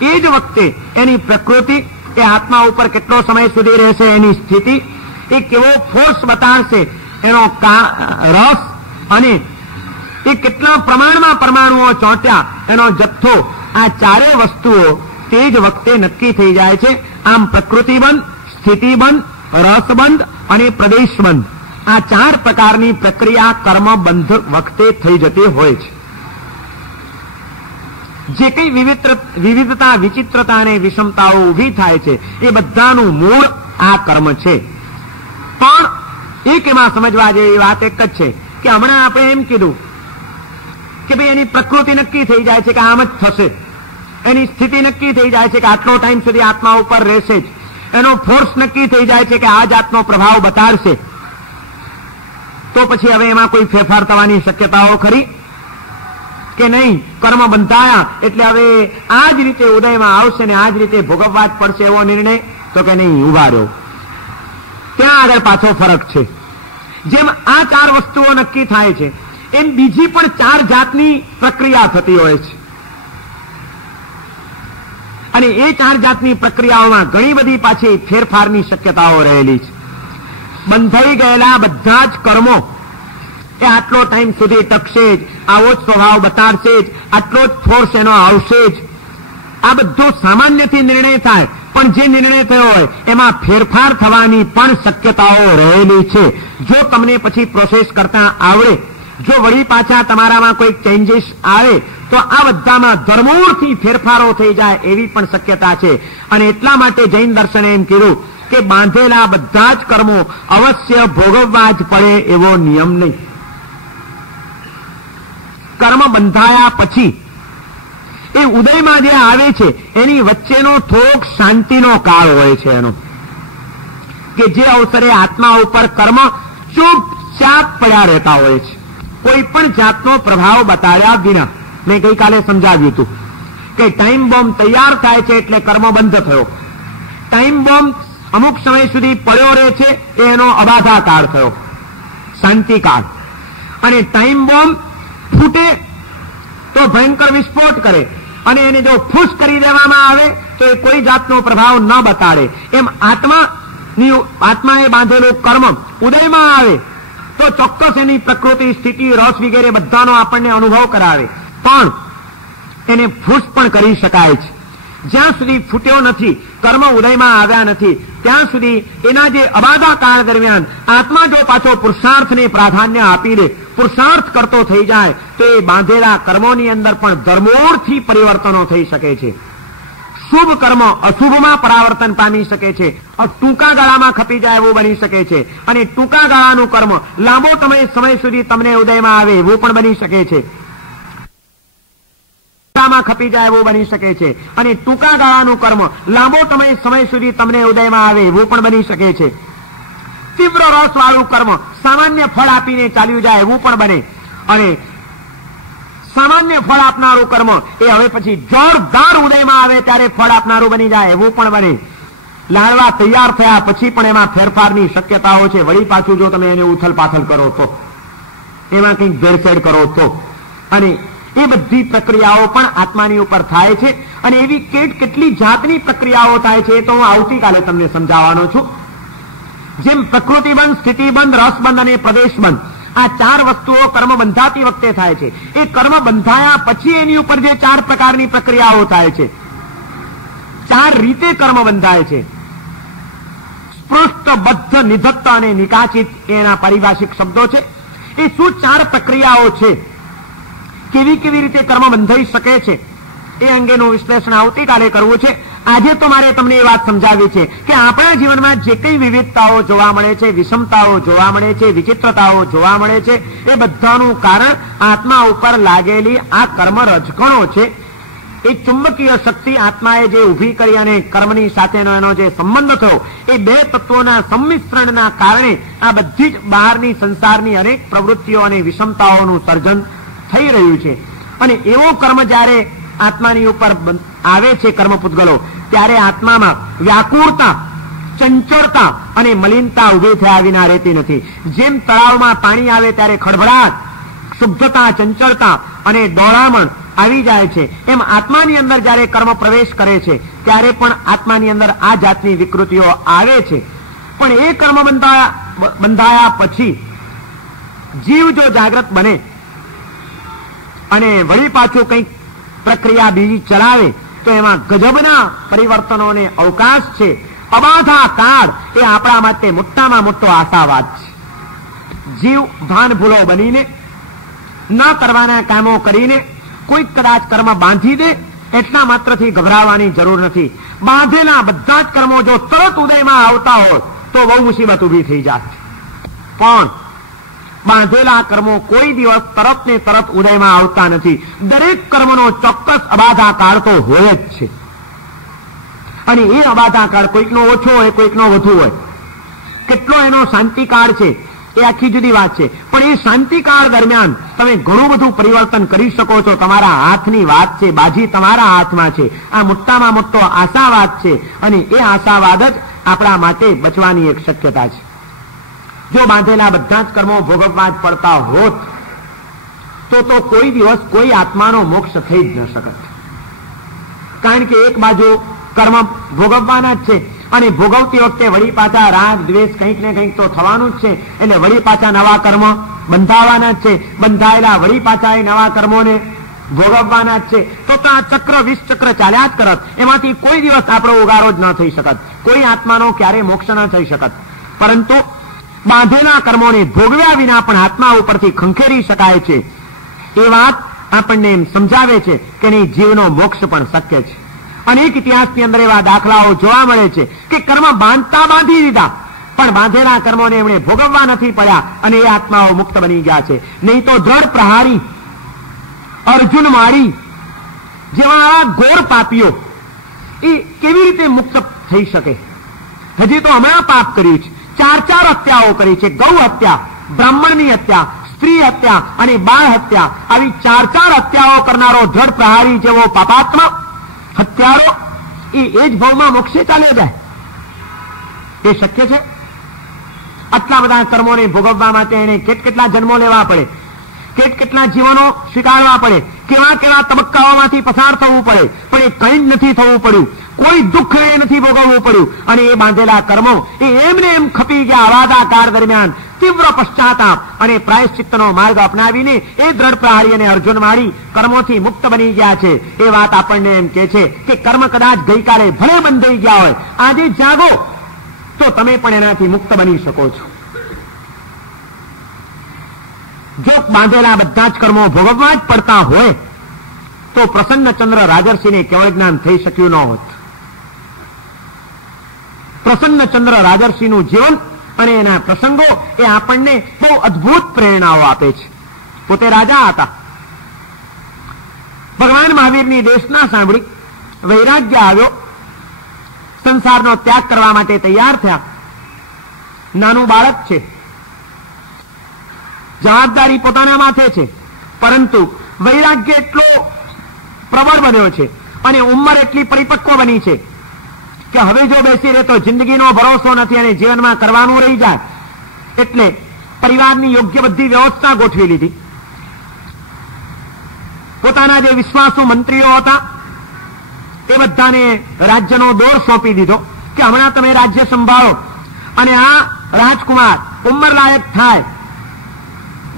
એ જ વખતે એની પ્રકૃતિ એ આત્મા ઉપર કેટલો સમય સુધી રહેશે, એની સ્થિતિ, એ કેવો ફોર્સ બતાડશે, એનો રસ અને એ કેટલા પ્રમાણમાં પરમાણુઓ ચોંટ્યા, એનો જથ્થો, આ ચારેય વસ્તુઓ તે જ વખતે નક્કી થઈ જાય છે. આમ પ્રકૃતિબંધ, સ્થિતિબંધ, રસબંધ અને પ્રદેશબંધ, આ 4 પ્રકારની પ્રક્રિયા કર્મબંધ વખતે થઈ જતી હોય છે. જે કઈ વિવિધતા, વિચિત્રતા અને વિષમતાઓ ઊભી થાય છે એ બધાનું મૂળ આ કર્મ છે. પણ એક એમાં સમજવા જેવી વાત એક જ છે કે હમણાં આપણે એમ કીધું કે ભાઈ એની પ્રકૃતિ નક્કી થઈ જાય છે કે આમ જ થશે, એની સ્થિતિ નક્કી થઈ જાય છે કે આટલો ટાઈમ સુધી આત્મા ઉપર રહેશે જ, એનો ફોર્સ નક્કી થઈ જાય છે કે આ જાતનો પ્રભાવ બતાડશે. તો પછી હવે એમાં કોઈ ફેરફાર થવાની શક્યતાઓ ખરી કે નહીં? કર્મ બંધાયા એટલે હવે આ જ રીતે ઉદયમાં આવશે ને આ જ રીતે ભોગવવા જ પડશે એવો નિર્ણય તો કે નહીં, ઉભા રહ્યો. ત્યાં આગળ પાછો ફરક છે. જેમ આ 4 વસ્તુઓ નક્કી થાય છે એમ બીજી પણ 4 જાતની પ્રક્રિયા થતી હોય છે. અને એ 4 જાતની પ્રક્રિયાઓમાં ઘણી બધી પાછી ફેરફારની શક્યતાઓ રહેલી છે. બંધાઈ ગયેલા બધા જ કર્મો એ આટલો ટાઈમ સુધી ટકશે જ, આવો જ સ્વભાવ બતાડશે જ, આટલો જ ફોર્સ એનો આવશે જ. આ બધું સામાન્યથી નિર્ણય થાય, પણ જે નિર્ણય થયો હોય એમાં ફેરફાર થવાની પણ શક્યતાઓ રહેલી છે. જો તમને પછી પ્રોસેસ કરતા આવડે, જો વળી પાછા તમારામાં કોઈ ચેન્જીસ આવે તો આ બધામાં ધર્મૂળથી ફેરફારો થઈ જાય એવી પણ શક્યતા છે. અને એટલા માટે જૈન દર્શને એમ કીધું કે બાંધેલા બધા જ કર્મો અવશ્ય ભોગવવા જ પડે એવો નિયમ નહીં. કર્મ બંધાયા પછી એ ઉદયમાં જે આવે છે એની વચ્ચેનો થોડોક શાંતિનો કાળ હોય છે એનો, કે જે અવસરે આત્મા ઉપર કર્મ ચૂપચાપ પડ્યા રહેતા હોય છે, કોઈ પણ જાતનો પ્રભાવ બતાવ્યા વિના. મેં ગઈકાલે સમજાવ્યું હતું કે ટાઈમ બોમ્બ તૈયાર થાય છે એટલે કર્મ બંધ થયો. ટાઈમ બોમ્બ અમુક સમય સુધી પડ્યો રહે છે એનો અબાધા કાળ થયો, શાંતિકાળ. અને ટાઈમ બોમ્બ ફૂટે તો ભયંકર વિસ્ફોટ કરે અને એને જો ફૂસ કરી દેવામાં આવે તો એ કોઈ જાતનો પ્રભાવ ન બતાડે. એમ આત્માએ બાંધેલું કર્મ ઉદયમાં આવે તો ચોક્કસ એની પ્રકૃતિ, સ્થિતિ, રસ વગેરે બધાનો આપણને અનુભવ કરાવે, પણ એને ફૂસ પણ કરી શકાય છે. જ્યાં સુધી ફૂટ્યો નથી, કર્મ ઉદયમાં આવ્યા નથી, ત્યાં સુધી એના જે અબાધા કાળ દરમિયાન આત્મા જો પાછો પુરુષાર્થને પ્રાધાન્ય આપી દે, પુરુષાર્થ કરતો થઈ જાય તો એ બાંધેલા કર્મોની અંદર પણ ધર્મોળથી પરિવર્તનો થઈ શકે છે. શુભ કર્મ અશુભમાં પરાવર્તન પામી શકે છે, ટૂંકા ગાળામાં ખપી જાય એવું બની શકે છે, અને ટૂંકા ગાળાનું કર્મ લાંબો સમય સુધી તમને ઉદયમાં આવે એવું પણ બની શકે છે. ખપી જાય એવું બની શકે છે, અને ટૂંકા ગાળાનું કર્મ લાંબો સમય સુધી તમને ઉદયમાં આવે એવું પણ બની શકે છે. તીવ્ર રસ વાળું કર્મ સામાન્ય ફળ આપીને ચાલ્યું જાય એવું પણ બને, અને સામાન્ય ફળ આપનારું કર્મ એ હવે પછી જોરદાર ઉદયમાં આવે ત્યારે ફળ આપનારું બની જાય એવું પણ બને. લાડવા તૈયાર થયા પછી પણ એમાં ફેરફારની શક્યતાઓ છે. વળી પાછું જો તમે એને ઉથલ પાથલ કરો તો, એમાં કંઈક ભેળસેળ કરો તો, અને એ બધી પ્રક્રિયાઓ પણ આત્માની ઉપર થાય છે. અને એવી કેટલી જાતની પ્રક્રિયાઓ થાય છે એ તો હું આવતીકાલે તમને સમજાવવાનો છું. જેમ પ્રકૃતિબંધ, સ્થિતિબંધ, રસબંધ અને પ્રદેશબંધ, આ ચાર વસ્તુઓ કર્મ બંધાતી વખતે થાય છે. એ કર્મ બંધાયા પછી એની ઉપર જે ચાર પ્રકારની પ્રક્રિયાઓ થાય છે, ચાર રીતે કર્મ બંધાય છે. સ્પૃષ્ટ, બદ્ધ, નિધત્ત અને નિકાચિત એના પારિભાષિક શબ્દો છે. એ શું ચાર પ્રક્રિયાઓ છે, કેવી રીતે કર્મ બંધાઈ શકે છે, એ અંગેનું વિશ્લેષણ આવતીકાલે કરવું છે. આજે તો મારે તમને એ વાત સમજાવી છે કે આપણા જીવનમાં જે કઈ વિવિધતાઓ જોવા મળે છે, વિષમતાઓ જોવા મળે છે, વિચિત્રતાઓ જોવા મળે છે, એ બધાનું કારણ આત્મા ઉપર લાગેલી આ કર્મ રજકણો છે. એ ચુંબકીય શક્તિ આત્માએ જે ઊભી કરી અને કર્મની સાથેનો એનો જે સંબંધ થયો, એ બે તત્વોના સંમિશ્રણના કારણે આ બધી જ બહારની સંસારની અનેક પ્રવૃત્તિઓ અને વિષમતાઓનું સર્જન થઈ રહ્યું છે. અને એવો કર્મ જ્યારે આત્માની ઉપર આવે છે કર્મ પૂતગલો, ત્યારે આત્મામાં વ્યાકુળતા, ચંચળતા અને મલિનતા ઉભી થયા વિના રહેતી નથી. જેમ તળાવમાં પાણી આવે ત્યારે ખળભળાટ, શુદ્ધતા, ચંચળતા અને ડોળામણ આવી જાય છે, એમ આત્માની અંદર જ્યારે કર્મ પ્રવેશ કરે છે ત્યારે પણ આત્માની અંદર આ જાતની વિકૃતિઓ આવે છે. પણ એ કર્મ બંધાયા પછી જીવ જો જાગ્રત બને અને વળી પાછું કંઈક પ્રક્રિયા બીજી ચલાવે તો એમાં ગજબના પરિવર્તનોને અવકાશ છે. અબાધા કાળ એ આપણા માટે મોટામાં મોટો આશાવાદ છે. જીવ ભાન ભૂલો બનીને ન કરવાના કામો કરીને કોઈ કદાચ કર્મ બાંધી દે એટલા માત્રથી ગભરાવાની જરૂર નથી. બાંધેલા બધા જ કર્મો જો તરત ઉદયમાં આવતા હોય તો બહુ મુસીબત ઉભી થઈ જાય. પણ બાંધેલા કર્મો કોઈ દિવસ તરત ને તરત ઉદયમાં આવતા નથી. દરેક કર્મનો ચોક્કસ અબાધા કાળ તો હોય જ છે. અને એ અબાધા કાળ કોઈકનો ઓછો હોય, કોઈકનો વધુ હોય. કેટલો એનો શાંતિકાળ છે એ આખી જુદી વાત છે. પણ એ શાંતિકાળ દરમિયાન તમે ઘણું બધું પરિવર્તન કરી શકો છો. તમારા હાથની વાત છે, બાજી તમારા હાથમાં છે. આ મોટામાં મોટો આશાવાદ છે, અને એ આશાવાદ જ આપણા માટે બચવાની એક શક્યતા છે. જો બાંધેલા બધા જ કર્મો ભોગવવા જ પડતા હોત તો કોઈ દિવસ કોઈ આત્માનો મોક્ષ થઈ જ ન શકત. કારણ કે એક બાજુ કર્મ ભોગવવાના જ છે, અને ભોગવતી વખતે વળી પાછા રાગ, દ્વેષ કંઈક ને કંઈક તો થવાનું જ છે. એટલે વળી પાછા નવા કર્મ બંધાવાના જ છે. બંધાયેલા વળી પાછા એ નવા કર્મોને ભોગવવાના જ છે. તો આ ચક્ર, 20 ચક્ર ચાલ્યા જ કરત. એમાંથી કોઈ દિવસ આપણો ઉગારો જ ન થઈ શકત. કોઈ આત્માનો ક્યારેય મોક્ષ ન થઈ શકત. પરંતુ બાંધેલા કર્મોને ભોગવ્યા વિના પણ આત્મા ઉપરથી ખંખેરી શકાય છે. એ વાત આપણને એમ સમજાવે છે કે નહીં, જીવનો મોક્ષ પણ શક્ય છે. અનેક ઇતિહાસની અંદર એવા દાખલાઓ જોવા મળે છે કે કર્મ બાંધી દીધા, પણ બાંધેલા કર્મોને એમણે ભોગવવા નથી પડ્યા અને એ આત્માઓ મુક્ત બની ગયા છે. નહીં તો દ્રઢ પ્રહારી, અર્જુન મારી, જેવા આ ઘોર પાપીઓ એ કેવી રીતે મુક્ત થઈ શકે? હજી તો હમણાં પાપ કર્યું છે, 4 હત્યાઓ કરી છે. ગૌ હત્યા, બ્રાહ્મણની હત્યા, સ્ત્રી હત્યા અને બાળ હત્યા, આવી 4 હત્યાઓ કરનારો દ્રઢ પ્રહારી જેવો પાપાત્મા હત્યારો એ જ ભાવમાં મોક્ષે ચાલ્યો જાય? એ શક્ય છે? આટલા બધા કર્મોને ભોગવવા માટે એને કેટલા જન્મો લેવા પડે, કેટલા જીવનો સ્વીકારવા પડે, કેવા તબક્કાઓમાંથી પસાર થવું પડે, પણ એ કંઈ જ નથી થવું પડ્યું, કોઈ દુઃખ એ નથી ભોગવવું પડ્યું. અને એ બાંધેલા કર્મો એ એમને એમ ખપી ગયા. આવાદા કાળ દરમિયાન તીવ્ર પશ્ચાતાપ અને પ્રાયશ્ચિત્તનો માર્ગ અપનાવીને એ દ્રઢ પ્રહારી અને અર્જુન માળી કર્મોથી મુક્ત બની ગયા છે. એ વાત આપણને એમ કે છે કે કર્મ કદાચ ગઈકાલે ભલે બંધાઈ ગયા હોય, આજે જાગો તો તમે પણ એનાથી મુક્ત બની શકો છો. જો બાંધેલા બધા જ કર્મો ભોગવવા જ પડતા હોય તો પ્રસન્નચંદ્ર રાજર્ષિને કેવળ જ્ઞાન થઈ શક્યું ન હોત. પ્રસન્નચંદ્ર રાજર્ષિનું જીવન અને એના પ્રસંગો એ આપણને બહુ અદભુત પ્રેરણાઓ આપે છે. પોતે રાજા હતા. ભગવાન મહાવીરની દેશના સાંભળી વૈરાગ્ય આવ્યો, સંસારનો ત્યાગ કરવા માટે તૈયાર થયા. નાનું બાળક છે, જવાબદારી પોતાના માથે છે, પરંતુ વૈરાગ્ય એટલો પ્રબળ બન્યો છે અને ઉંમર એટલી પરિપક્વ બની છે કે હવે જો બેસી રહે તો જિંદગીનો ભરોસો નથી અને જીવનમાં કરવાનું રહી જાય. એટલે પરિવારની યોગ્ય બધી વ્યવસ્થા ગોઠવી લીધી. પોતાના જે વિશ્વાસુ મંત્રીઓ હતા એ બધાને રાજ્યનો દોર સોંપી દીધો કે હમણાં તમે રાજ્ય સંભાળો અને આ રાજકુમાર ઉંમર લાયક થાય,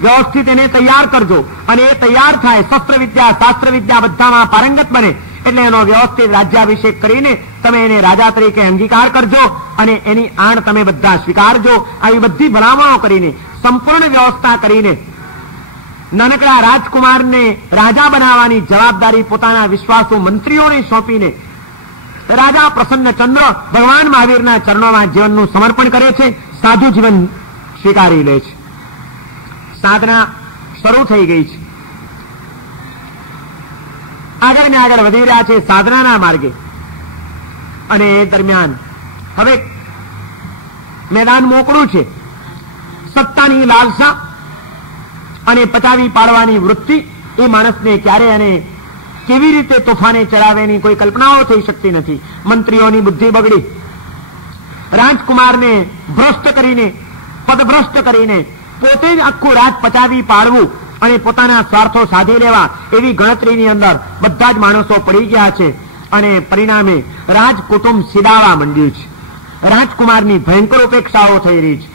વ્યવસ્થિત એને તૈયાર કરજો અને એ તૈયાર થાય, શસ્ત્ર વિદ્યા શાસ્ત્ર વિદ્યા બધામાં પારંગત બને એટલે એનો વ્યવસ્થિત રાજ્યાભિષેક કરીને તમે એને રાજા તરીકે અંગીકાર કરજો અને એની આણ તમે બધા સ્વીકારજો. આવી બધી ભલામણો કરીને, સંપૂર્ણ વ્યવસ્થા કરીને નાનકડા રાજકુમારને રાજા બનાવવાની જવાબદારી પોતાના વિશ્વાસુ મંત્રીઓને સોંપીને રાજા પ્રસન્નચંદ્ર ભગવાન મહાવીરના ચરણોમાં જીવનનું સમર્પણ કરે છે, સાધુ જીવન સ્વીકારી લે છે. સાધના શરૂ થઈ ગઈ છે. આગળ ને આગળ વધી રહ્યા છે સાધનાના માર્ગે. અને એ દરમિયાન હવે મેદાન મોકળું છે. સત્તાની લાલસા અને પચાવી પાડવાની વૃત્તિ એ માણસને ક્યારે અને કેવી રીતે તોફાને ચડાવેની કોઈ કલ્પનાઓ થઈ શકતી નથી. મંત્રીઓની બુદ્ધિ બગડી, રાજકુમારને ભ્રષ્ટ કરીને, પદભ્રષ્ટ કરીને પોતે જ આખું રાજ પચાવી પાડવું અને પોતાના સ્વાર્થો સાધી લેવા એવી ગણતરીની અંદર બધા જ માણસો પડી ગયા છે. અને પરિણામે રાજકુટુંબ સીડાવા માંડ્યું છે. રાજકુમારની ભયંકર ઉપેક્ષાઓ થઈ રહી છે.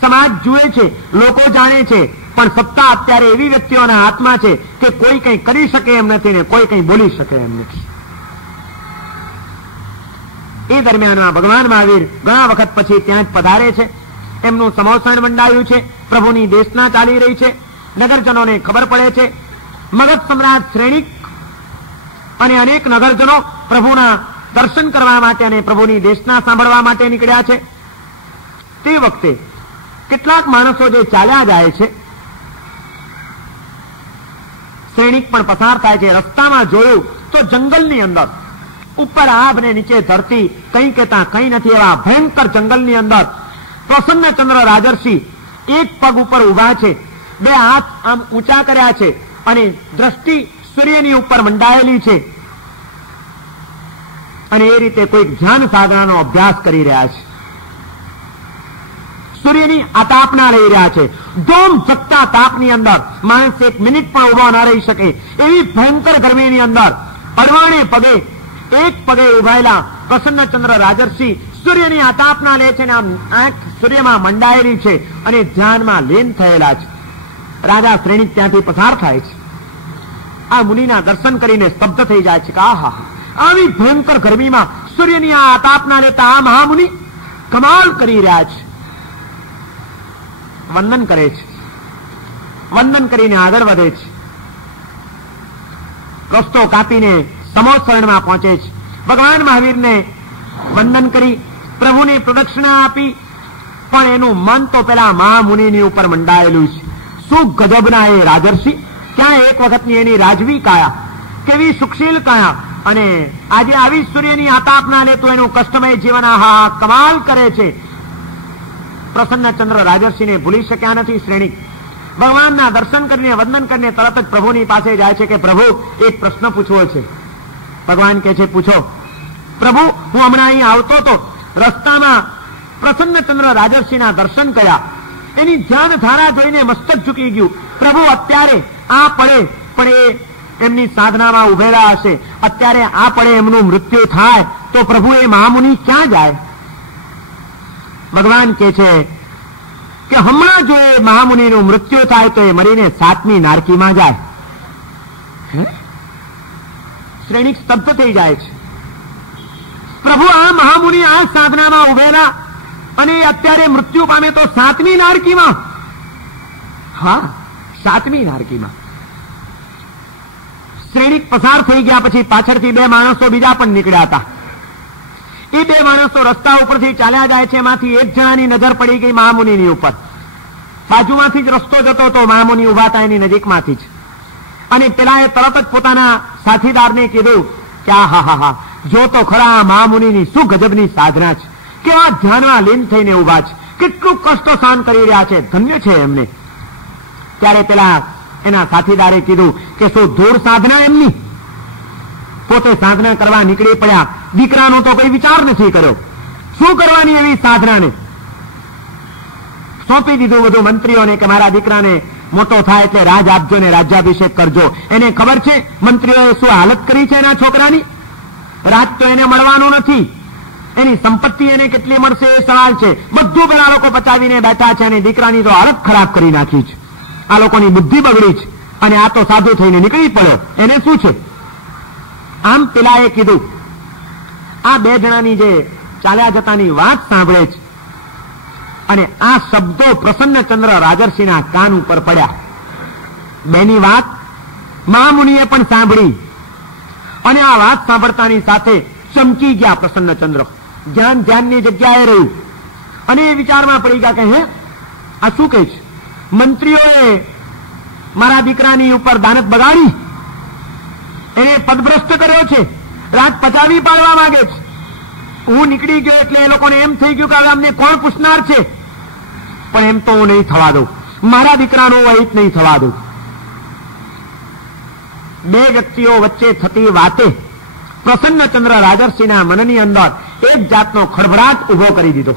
સમાજ જુએ છે, લોકો જાણે છે, પણ સત્તા અત્યારે એવી વ્યક્તિઓના હાથમાં છે કે કોઈ કંઈ કરી શકે એમ નથી ને કોઈ કંઈ બોલી શકે એમ નથી. એ દરમિયાનમાં ભગવાન મહાવીર ઘણા વખત પછી ત્યાં જ પધારે છે. એમનું સમોસણ મંડાયું છે, પ્રભુની દેશના ચાલી રહી છે, નગરજનોને ખબર પડે છે. મગધ સમ્રાટ શ્રેણિક અને અનેક નગરજનો પ્રભુના દર્શન કરવા માટે અને પ્રભુની દેશના સાંભળવા માટે નીકળ્યા છે. તે વખતે કેટલાક માણસો જે ચાલ્યા જાય છે, શ્રેણિક પણ પસાર થાય છે. રસ્તામાં જોયું તો જંગલની અંદર ઉપર આભ ને નીચે ધરતી, કંઈ કહેતા કંઈ નથી એવા ભયંકર જંગલની અંદર પ્રસન્નચંદ્ર રાજર્ષિ એક પગ ઉપર ઉભા છે, 2 હાથ આમ ઊંચા કર્યા છે અને દ્રષ્ટિ સૂર્યની ઉપર મંડાયેલી છે અને એ રીતે કોઈ ધ્યાન સાધનાનો અભ્યાસ કરી રહ્યા છે. સૂર્યની આતાપના લઈ રહ્યા છે. ધોમ ઝકતા તાપની અંદર માણસ 1 મિનિટ પણ ઉભો ન રહી શકે એવી ભયંકર ગરમીની અંદર અડવાણે પગે, એક પગે ઉભાયેલા પ્રસન્નચંદ્ર રાજર્ષિ સૂર્યની આતાપના લે છે અને આમ આંખ સૂર્યમાં મંડાયેલી છે અને ધ્યાનમાં લીન થયેલા છે. રાજા શ્રેણિક ત્યાંથી પસાર થાય છે. આ મુનિના દર્શન કરીને સ્તબ્ધ થઈ જાય છે કે આહા, આવી ભયંકર ગરમીમાં સૂર્યની આ આતાપના લેતા આ મહામુનિ કમાલ કરી રહ્યા છે. વંદન કરે છે. વંદન કરીને આગળ વધે છે. રસ્તો કાપીને સમોસરણમાં પહોંચે છે. ભગવાન મહાવીરને વંદન કરી, પ્રભુને પ્રદક્ષિણા આપી, પણ એનું મન તો પેલા મહામુનિની ઉપર મંડાયેલું છે. શું ગજબના એ રાજર્ષિ! ક્યાં એક વખતની એની રાજવી કાયા, કેવી સુખશીલ કાયા, અને આજે આવી સૂર્યની આતાપ ના લેતું એનું કષ્ટમય જીવન આહા કમાલ કરે છે. પ્રસન્નચંદ્ર રાજર્ષિને ભૂલી શક્યા નથી. શ્રેણિક ભગવાનના દર્શન કરીને વંદન કરીને તરત જ પ્રભુની પાસે જાય છે કે પ્રભુ એક પ્રશ્ન પૂછવો છે. ભગવાન કહે છે પૂછો. પ્રભુ હું હમણાં અહીં આવતો હતો, રસ્તામાં પ્રસન્નચંદ્ર રાજર્ષિના દર્શન કર્યા, એની ધ્યાન ધારા જોઈને મસ્તક ઝૂકી ગયું. પ્રભુ અત્યારે આ પડે પણ એ એમની સાધનામાં ઉભેલા હશે, અત્યારે આ પડે એમનું મૃત્યુ થાય તો પ્રભુ એ મહામુનિ ક્યાં જાય? ભગવાન કહે છે કે હમણાં જો એ મહામુનિનું મૃત્યુ થાય તો એ મરીને 7મી નારકીમાં જાય. શ્રેણિક સ્તબ્ધ થઈ જાય છે. પ્રભુ આ મહામુનિ આ સાધનામાં ઉભેલા અને અત્યારે મૃત્યુ પામે તો 7મી નારકીમાં? હા, 7મી નારકીમાં. શ્રેણિક પસાર થઈ ગયા પછી પાછળથી 2 માણસો બીજા પણ નીકળ્યા હતા. એ 2 માણસો રસ્તા ઉપરથી ચાલ્યા જાય છે. એમાંથી એક જણાની નજર પડી ગઈ મહામુનિની ઉપર. બાજુમાંથી જ રસ્તો જતો હતો, મહામુનિ ઉભા હતા એની નજીકમાંથી જ. અને પેલાએ તરત જ પોતાના સાથીદારને કીધું કે હા જો તો ખરા મહામુનિની શું ગજબની સાધના છે, કેવા ધ્યાનમાં લીન થઈને ઉભા છે, કેટલું કષ્ટ સહન કરી રહ્યા છે, ધન્ય છે એમને. ત્યારે પેલા એના સાથીદારે કીધું કે શું ધૂળ સાધના એમની? પોતે સાધના કરવા નીકળી પડ્યા, દીકરાનો તો કોઈ વિચાર નથી કર્યો. શું કરવાની એવી સાધનાને? સોંપી દીધું બધું મંત્રીઓને કે મારા દીકરાને મોટો થાય એટલે રાજ આપજો ને રાજ્યાભિષેક કરજો. એને ખબર છે મંત્રીઓએ શું હાલત કરી છે એના છોકરાની? રાજ તો એને મળવાનું નથી, એની સંપત્તિ એને કેટલી મળશે એ સવાલ છે. બધું પેલા લોકો પચાવીને બેઠા છે અને દીકરાની તો હાલત ખરાબ કરી નાખી છે. આ લોકોની બુદ્ધિ બગડી છે અને આ તો સાધુ થઈને નીકળી પડ્યો, એને શું છે? આમ પેલાએ કીધું. આ 2 જણાની જે ચાલ્યા જતાની વાત સાંભળે છે અને આ શબ્દો પ્રસન્નચંદ્ર રાજર્ષિના કાન ઉપર પડ્યા. 2ની વાત મહામુનિએ પણ સાંભળી અને આ વાત સાંભળતાની સાથે ચમકી ગયા પ્રસન્નચંદ્ર. ધ્યાનની જગ્યાએ રહ્યું અને એ વિચારમાં પડી ગયા કે હે આ શું કહે છે? મંત્રીઓએ મારા દીકરાની ઉપર દાનત બગાડી, એને પદભ્રષ્ટ કર્યો છે, રાજ પચાવી પાડવા માંગે છે. હું નીકળી ગયો એટલે એ લોકોને એમ થઈ ગયું કે હવે અમને કોણ પૂછનાર છે? પણ એમ તો હું નહીં થવા દઉં, મારા દીકરાનું અહિત નહીં થવા દઉં. 2 વ્યક્તિઓ વચ્ચે થતી વાતે પ્રસન્નચંદ્ર રાજર્ષિના મનની અંદર એક જાતનો ખળભળાટ ઉભો કરી દીધો.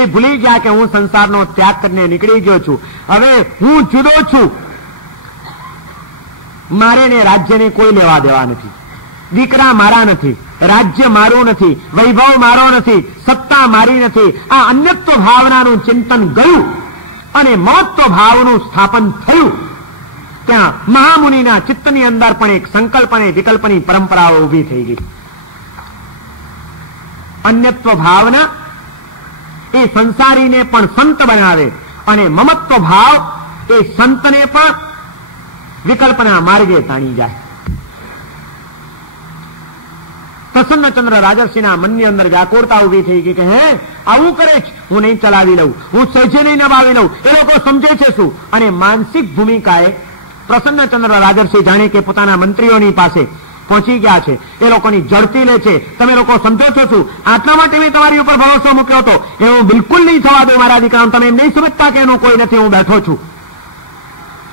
એ ભૂલી ગયા કે હું સંસારનો ત્યાગ કરીને નીકળી ગયો છું, હવે હું જુદો છું, મારે ને રાજ્યને કોઈ લેવા દેવા નથી, દીકરા મારા નથી, રાજ્ય મારું નથી, વૈભવ મારો નથી, સત્તા મારી નથી. આ અન્યત્વ ભાવનાનું ચિંતન ગયું અને મહત્વ ભાવનું સ્થાપન થયું. ત્યાં મહામુનિના ચિત્તની અંદર પણ એક સંકલ્પ અને વિકલ્પની પરંપરાઓ ઉભી થઈ ગઈ. અન્યત્વ ભાવના એ સંસારીને પણ સંત બનાવે અને મમત્વ ભાવ એ સંતને પણ વિકલ્પના માર્ગે તાણી જાય. પ્રસન્નચંદ્ર રાજર્ષિના મનની અંદર વ્યાકુળતા ઉભી થઈ ગઈ કે હે આવું કરે છે, હું નહીં ચલાવી લઉં, હું સહેજે નહીં નભાવી લઉં, એ લોકો સમજે છે શું? અને માનસિક ભૂમિકાએ પ્રસન્નચંદ્ર રાજર્ષિ જાણે કે પોતાના મંત્રીઓની પાસે પહોંચી ગયા છે, એ લોકોની ઝડપી લે છે. તમે લોકો સમજો છો શું? આટલા માટે મેં તમારી ઉપર ભરોસો મૂક્યો હતો, એ હું બિલકુલ નહીં થવા દઉં મારા દીકરાનું. તમે એમ નહીં સમજતા કે એનું કોઈ નથી, હું બેઠો છું.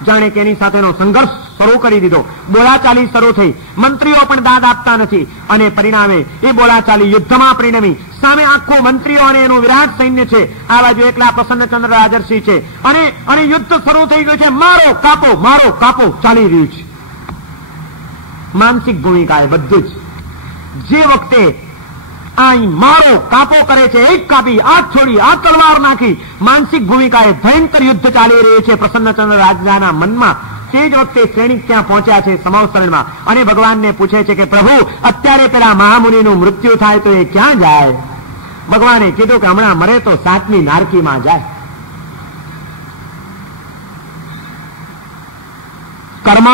જાણે કે એની સાથેનો સંઘર્ષ શરૂ કરી દીધો. બોલાચાલી શરૂ થઈ. મંત્રીઓ પણ દાદ આપતા નથી અને પરિણામે એ બોલાચાલી યુદ્ધમાં પરિણમી. સામે આખું મંત્રીઓ અને એનું વિરાટ સૈન્ય છે, આ બાજુ એકલા પ્રસન્નચંદ્ર રાજર્ષિ છે અને યુદ્ધ શરૂ થઈ ગયું છે. મારો કાપો ચાલી રહ્યું છે. માનસિક ભૂમિકા એ બધું જ. જે વખતે અહીં મારો કાપો કરે છે, એક કાપી, આ છોડી, આ તલવાર નાખી, માનસિક ભૂમિકાએ ભયંકર યુદ્ધ ચાલી રહ્યું છે પ્રસન્નચંદ્ર રાજાના મનમાં. તે જ વખતે શ્રેણિક ત્યાં પહોંચ્યા છે સમવસરણમાં અને ભગવાનને પૂછે છે કે પ્રભુ અત્યારે પેલા મહામુનિનું મૃત્યુ થાય તો એ ક્યાં જાય? ભગવાને કીધું કે હમણાં મરે તો 7મી નારકીમાં જાય. કર્મ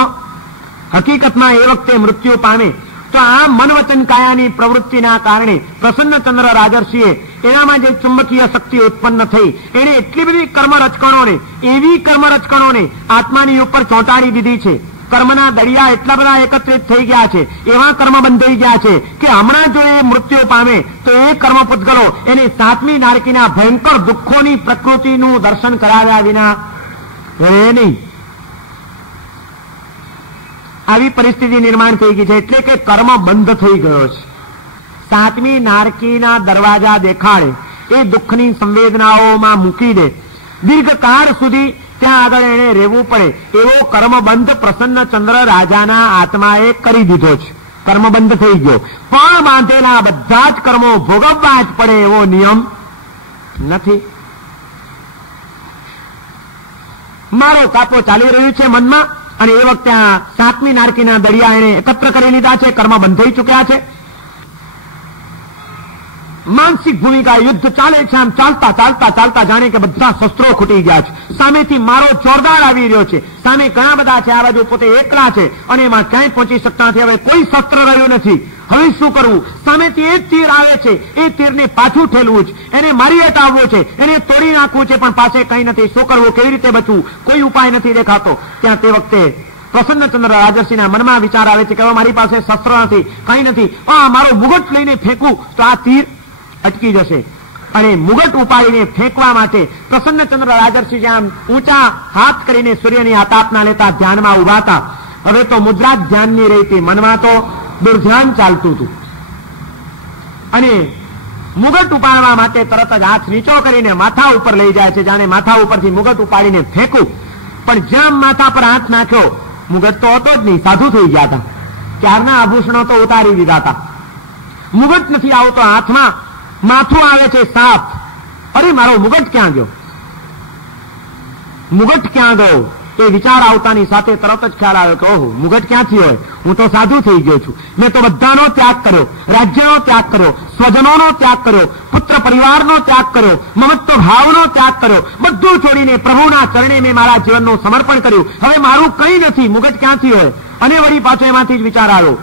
હકીકતમાં એ વખતે મૃત્યુ પામે તો આ મન વચન કાયાની પ્રવૃત્તિના કારણે પ્રસન્નચંદ્ર રાજર્ષિએ એનામાં જે ચુંબકીય શક્તિ ઉત્પન્ન થઈ, એને એટલી બધી કર્મ રચકણોને, એવી કર્મ રચકણોને આત્માની ઉપર ચોંટાડી દીધી છે કર્મના દરિયા એટલા બધા એકત્રિત થઈ ગયા છે, એવા કર્મ બંધાઈ ગયા છે કે હમણાં જો એ મૃત્યુ પામે તો એ કર્મ પૂતગલો એને સાતમી નારકીના ભયંકર દુઃખોની પ્રકૃતિનું દર્શન કરાવ્યા વિના રહે નહીં. આવી પરિસ્થિતિ નિર્માણ થઈ ગઈ છે, એટલે કે કર્મ બંધ થઈ ગયો છે. સાતમી નારકીના દરવાજા દેખાડે, એ દુઃખની સંવેદનાઓમાં મૂકી દે, દીર્ઘકાળ સુધી ત્યાં આગળ એને રહેવું પડે એવો કર્મબંધ પ્રસન્નચંદ્ર રાજાના આત્માએ કરી દીધો છે. કર્મબંધ થઈ ગયો, પણ બાંધેલા બધા જ કર્મો ભોગવવા જ પડે એવો નિયમ નથી. મારો કાપો ચાલી રહ્યું છે મનમાં, અને એ વખતે આ સાતમી નારકીના દરિયા એને એકત્ર કરી લીધા છે, કર્મ બંધાઈ ચૂક્યા છે. માનસિક ભૂમિકા યુદ્ધ ચાલે છે. આમ ચાલતા ચાલતા ચાલતા જાણે કે બધા શસ્ત્રો ખૂટી ગયા છે. સામેથી મારો જોરદાર આવી રહ્યો છે, સામે ઘણા બધા છે, આ બાજુ પોતે એકલા છે અને એમાં ક્યાંય પહોંચી શકતા નથી. હવે કોઈ શસ્ત્ર રહ્યું નથી, હવે શું કરવું? સામેથી એક તીર આવે છે, એ તીરને પાછું ઠેલવું છે, એને મારી હટાવવું છે, એને તોડી નાખવું છે, પણ પાસે કંઈ નથી. શું કરવું? કેવી રીતે બચવું? કોઈ ઉપાય નથી દેખાતો. ત્યાં તે વખતે પ્રસન્નચંદ્ર રાજર્ષિના મનમાં વિચાર આવે છે કે હવે મારી પાસે શસ્ત્ર નથી, કંઈ નથી, મારો મુગટ લઈને ફેંકું તો આ તીર અટકી જશે. અને મુગટ ઉપાડીને ફેંકવા માટે પ્રસન્નચંદ્ર રાજર્ષિ જ્યાં ઊંચા હાથ કરીને સૂર્યની આતાપના લેતા ધ્યાનમાં ઉભા હતા. હવે તો મુદ્રા જ ધ્યાનની રહી હતી, મનમાં તો દુર્ધ્યાન ચાલતું હતું. અને મુગટ ઉપાડવા માટે તરત જ હાથ નીચો કરીને માથા ઉપર લઈ જાય છે, જાણે માથા ઉપરથી મુગટ ઉપાડીને ફેંકું. પણ જેમ માથા પર હાથ નાખ્યો, મુગટ તો હતો જ નહીં, સાધુ થઈ ગયા હતા. ક્યારના આભૂષણો તો ઉતારી દીધા હતા. મુગટ નથી આવતો હાથમાં, માથું આવે છે સાફ. અરે મારો મુગટ ક્યાં ગયો? મુગટ ક્યાં ગયો? એ વિચાર આવતાની સાથે તરત જ ખ્યાલ આવ્યો કે ઓહો, મુગટ ક્યાંથી હોય? હું તો સાધુ થઈ ગયો છું. મેં તો બધાનો ત્યાગ કર્યો, રાજ્યનો ત્યાગ કર્યો, સ્વજનોનો ત્યાગ કર્યો, પુત્ર પરિવારનો ત્યાગ કર્યો, મમત્વ ભાવનો ત્યાગ કર્યો, બધું છોડીને પ્રભુના ચરણે મેં મારા જીવનનું સમર્પણ કર્યું. હવે મારું કંઈ નથી, મુગટ ક્યાંથી હોય? અને વળી પાછો એમાંથી જ વિચાર આવ્યો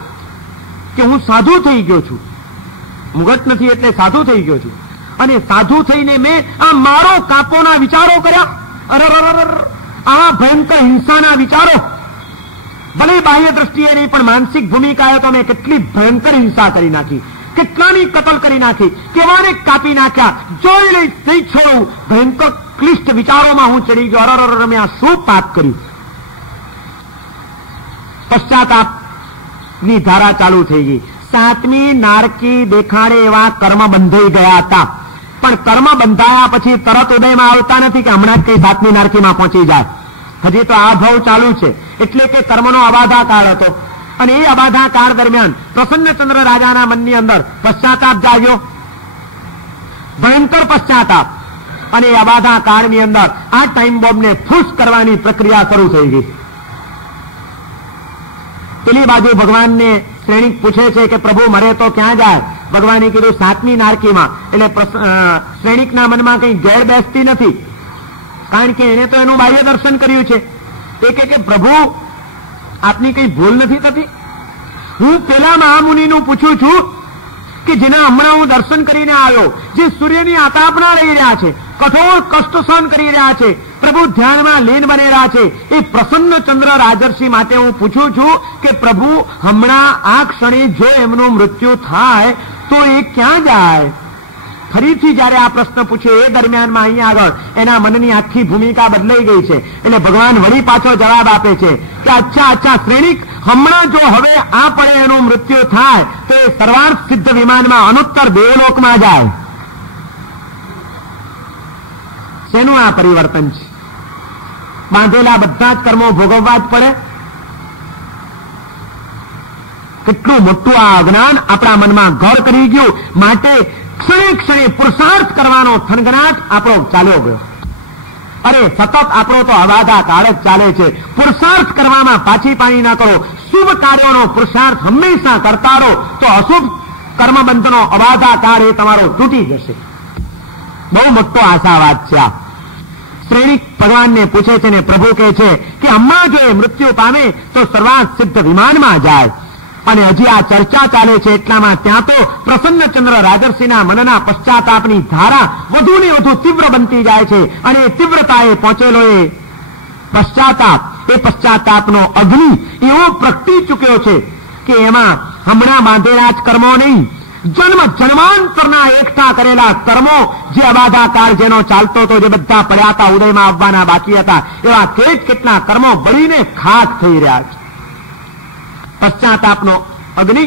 કે હું સાધુ થઈ ગયો છું. મુગટ નથી એટલે સાધુ થઈ ગયો છું. અને સાધુ થઈને મેં આ મારો કાપોના વિચારો કર્યા. આ ભયંકર હિંસાના વિચારો, ભલે બાહ્ય દ્રષ્ટિએ નહીં પણ માનસિક ભૂમિકાએ તો મેં કેટલી ભયંકર હિંસા કરી નાખી, કેટલાની કતલ કરી નાખી, કેવાને કાપી નાખ્યા, જોઈ લઈ નહીં છોડું. ભયંકર ક્લિષ્ટ વિચારોમાં હું ચડી ગયો. મેં આ શું પાપ કર્યું? પશ્ચાતાપની ધારા ચાલુ થઈ ગઈ. સાતમી નારકી દેખાડે એવા કર્મ બંધાઈ ગયા હતા, પણ કર્મ બંધાયા પછી તરત ઉદયમાં આવતા નથી કે હમણાં જ કઈ સાતમી નારકીમાં પહોંચી જાય. હજી તો આ ભાવ ચાલુ છે. એટલે કે કર્મનો અબાધા કાળ હતો, અને એ અબાધા કાળ દરમિયાન પ્રસન્નચંદ્ર રાજાના મનની અંદર પશ્ચાતાપ જાગ્યો, ભયંકર પશ્ચાતાપ. અને એ અબાધા કાળની અંદર આ ટાઈમ બોમ્બને ફૂસ કરવાની પ્રક્રિયા શરૂ થઈ ગઈ. પેલી બાજુ ભગવાનને શ્રેણિક પૂછે છે કે પ્રભુ મરે તો ક્યાં જાય? ભગવાને કીધું સાતમી નારકીમાં. એટલે શ્રેણિકના મનમાં કઈ ગેર બેસતી નથી, કારણ કે એને તો એનું બાહ્ય દર્શન કર્યું છે. એ કે પ્રભુ આપની કઈ ભૂલ નથી થતી? હું પેલા મહામુનિનું પૂછું છું કે જેના હમણાં હું દર્શન કરીને આવ્યો, જે સૂર્યની આતાપના રહી રહ્યા છે, કઠોર કષ્ટ સહન કરી રહ્યા છે, પ્રભુ ધ્યાનમાં લીન બનેલા છે, એ પ્રસન્નચંદ્ર રાજર્ષિ માટે હું પૂછું છું કે પ્રભુ હમણાં આ ક્ષણે જો એમનું મૃત્યુ થાય તો એ ક્યાં જાય? ફરીથી જયારે આ પ્રશ્ન પૂછ્યો એ દરમિયાનમાં અહીંયા આગળ એના મનની આખી ભૂમિકા બદલાઈ ગઈ છે. એટલે ભગવાન વળી પાછો જવાબ આપે છે કે અચ્છા શ્રેણિક, હમણાં જો હવે આ પડે એનું મૃત્યુ થાય તો એ સર્વાર્થ સિદ્ધ વિમાનમાં અનુત્તર દેવલોકમાં જાય. શેનું આ પરિવર્તન છે? બાંધેલા બધા જ કર્મો ભોગવવા જ પડે. કેટલું મોટું આ અજ્ઞાન આપણા મનમાં ઘર કરી ગયું. માટે ક્ષણે ક્ષણે પુરુષાર્થ કરવાનો થનગનાટ આપણો ચાલ્યો ગયો. અરે સતત આપણો તો અવાધા કાળ જ ચાલે છે. પુરુષાર્થ કરવામાં પાછી પાણી ના કરો. શુભ કાર્યોનો પુરુષાર્થ હંમેશા કરતા રહો, તો અશુભ કર્મબંધનો અવાધા કાળ એ તમારો તૂટી જશે. બહુ મોટો આશાવાદ છે આ. શ્રેણિક ભગવાનને પૂછે છે ને પ્રભુ કહે છે કે હમણાં જો એ મૃત્યુ પામે તો સર્વાર્થ સિદ્ધ વિમાનમાં જાય. અને હજી આ ચર્ચા ચાલે છે એટલામાં ત્યાં તો પ્રસન્નચંદ્ર રાજર્ષિના મનના પશ્ચાતાપની ધારા વધુ ને વધુ તીવ્ર બનતી જાય છે. અને તીવ્રતાએ પહોંચેલો એ પશ્ચાતાપ એ પશ્ચાતાપનો અગ્નિ એવો પ્રગટી ચૂક્યો છે કે એમાં હમણાં બાંધેલા જ કર્મો નહીં, જન્મ જન્માંતરના એકઠા કરેલા કર્મો, જે અબાધા કાળ જેનો ચાલતો હતો, જે બધા પડ્યા હતા, ઉદયમાં આવવાના બાકી હતા, એવા કેટલા કર્મો બળીને ખાક થઈ રહ્યા છે. પશ્ચાતાપનો અગ્નિ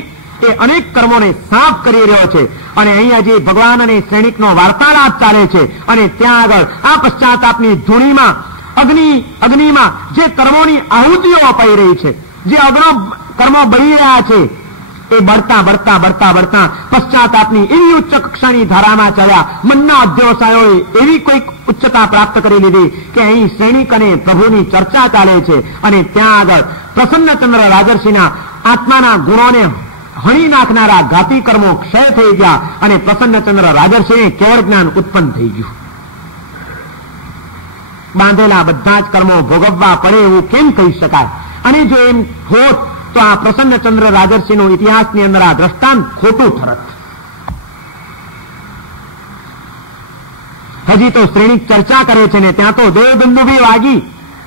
એ અનેક કર્મોને સાફ કરી રહ્યો છે. અને અહીંયા જે ભગવાન અને સૈનિકનો વાર્તાલાપ ચાલે છે અને ત્યાં આગળ આ પશ્ચાતાપની ધૂણીમાં અગ્નિમાં જે કર્મોની આહુતિઓ અપાઈ રહી છે, જે કર્મો બળી રહ્યા છે, એ બળતા પશ્ચાતાપની એવી ઉચ્ચ કક્ષાની ધારામાં ચાલ્યા. મનના અધ્યવસાયોએ એવી કોઈક ઉચ્ચતા પ્રાપ્ત કરી લીધી કે અહીં સૈનિક અને પ્રભુની ચર્ચા ચાલે છે. અને ત્યાં આગળ પ્રસન્નચંદ્ર રાજર્ષિના આત્માના ગુણોને હણી નાખનારા ઘાતી કર્મો ક્ષય થઈ ગયા અને પ્રસન્નચંદ્ર રાજર્ષિને કેવળ જ્ઞાન ઉત્પન્ન થઈ ગયું. બાંધેલા બધા જ કર્મો ભોગવવા પડે એવું કેમ કહી શકાય? અને જો એમ હોત તો આ પ્રસન્નચંદ્ર રાજર્ષિનું ઇતિહાસની અંદર આ દ્રષ્ટાંત ખોટું ઠરત. હજી તો શ્રેણી ચર્ચા કરે છે ને ત્યાં તો દેવદંડુભી વાગી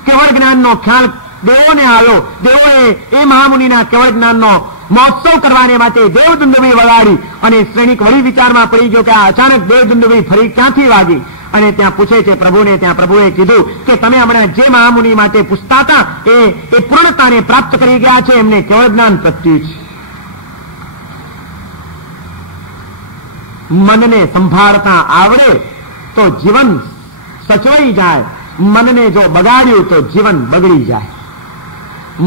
કેવળ જ્ઞાનનો ખ્યાલ દેવોને આવ્યો. દેવોએ એ મહામુનિના કેવળ જ્ઞાનનો મહોત્સવ કરવાને માટે દેવદંડુભી વગાડી અને શ્રેણીક વળી વિચારમાં પડી ગયો કે આ અચાનક દેવદંડુભી ફરી ક્યાંથી વાગી. અને ત્યાં પૂછે છે પ્રભુને. ત્યાં પ્રભુએ કીધું કે તમે હમણાં જે મહામુનિ માટે પૂછતા હતા એ પૂર્ણતાને પ્રાપ્ત કરી ગયા છે, એમને કેવળ જ્ઞાન પ્રત્યુ છે. મનને સંભાળતા આવડે તો જીવન સચવાઈ જાય, મનને જો બગાડ્યું તો જીવન બગડી જાય.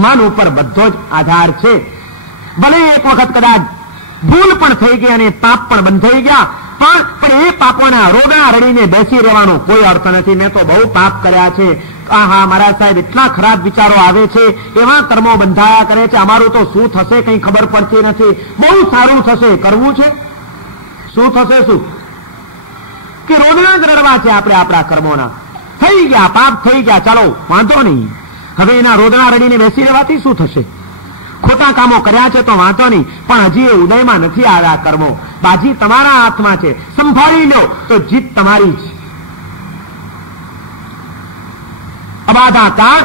મન ઉપર બધો જ આધાર છે. ભલે એક વખત કદાચ ભૂલ પણ થઈ ગઈ અને પાપ પણ બંધાઈ ગયા, પણ એ પાપોના રોગા રડીને બેસી રહેવાનો કોઈ અર્થ નથી. મેં તો બહુ પાપ કર્યા છે, આહા મારા સાહેબ એટલા ખરાબ વિચારો આવે છે, એવા કર્મો બંધાયા કરે છે, અમારું તો શું થશે કંઈ ખબર પડતી નથી. બહુ સારું થશે, કરવું છે, શું થશે? શું કે રોગના જ રડવા છે આપણે આપણા કર્મોના. થઈ ગયા, પાપ થઈ ગયા, ચાલો વાંધો નહીં. હવે એના રોદણા રડીને બેસી રહેવાથી શું થશે? ખોટા કામો કર્યા છે તો વાંધો નહીં, પણ હજી એ ઉદયમાં નથી આવ્યા કર્મો. બાજી તમારા હાથમાં છે, સંભાળી લો તો જીત તમારી છે. અબાધા કાળ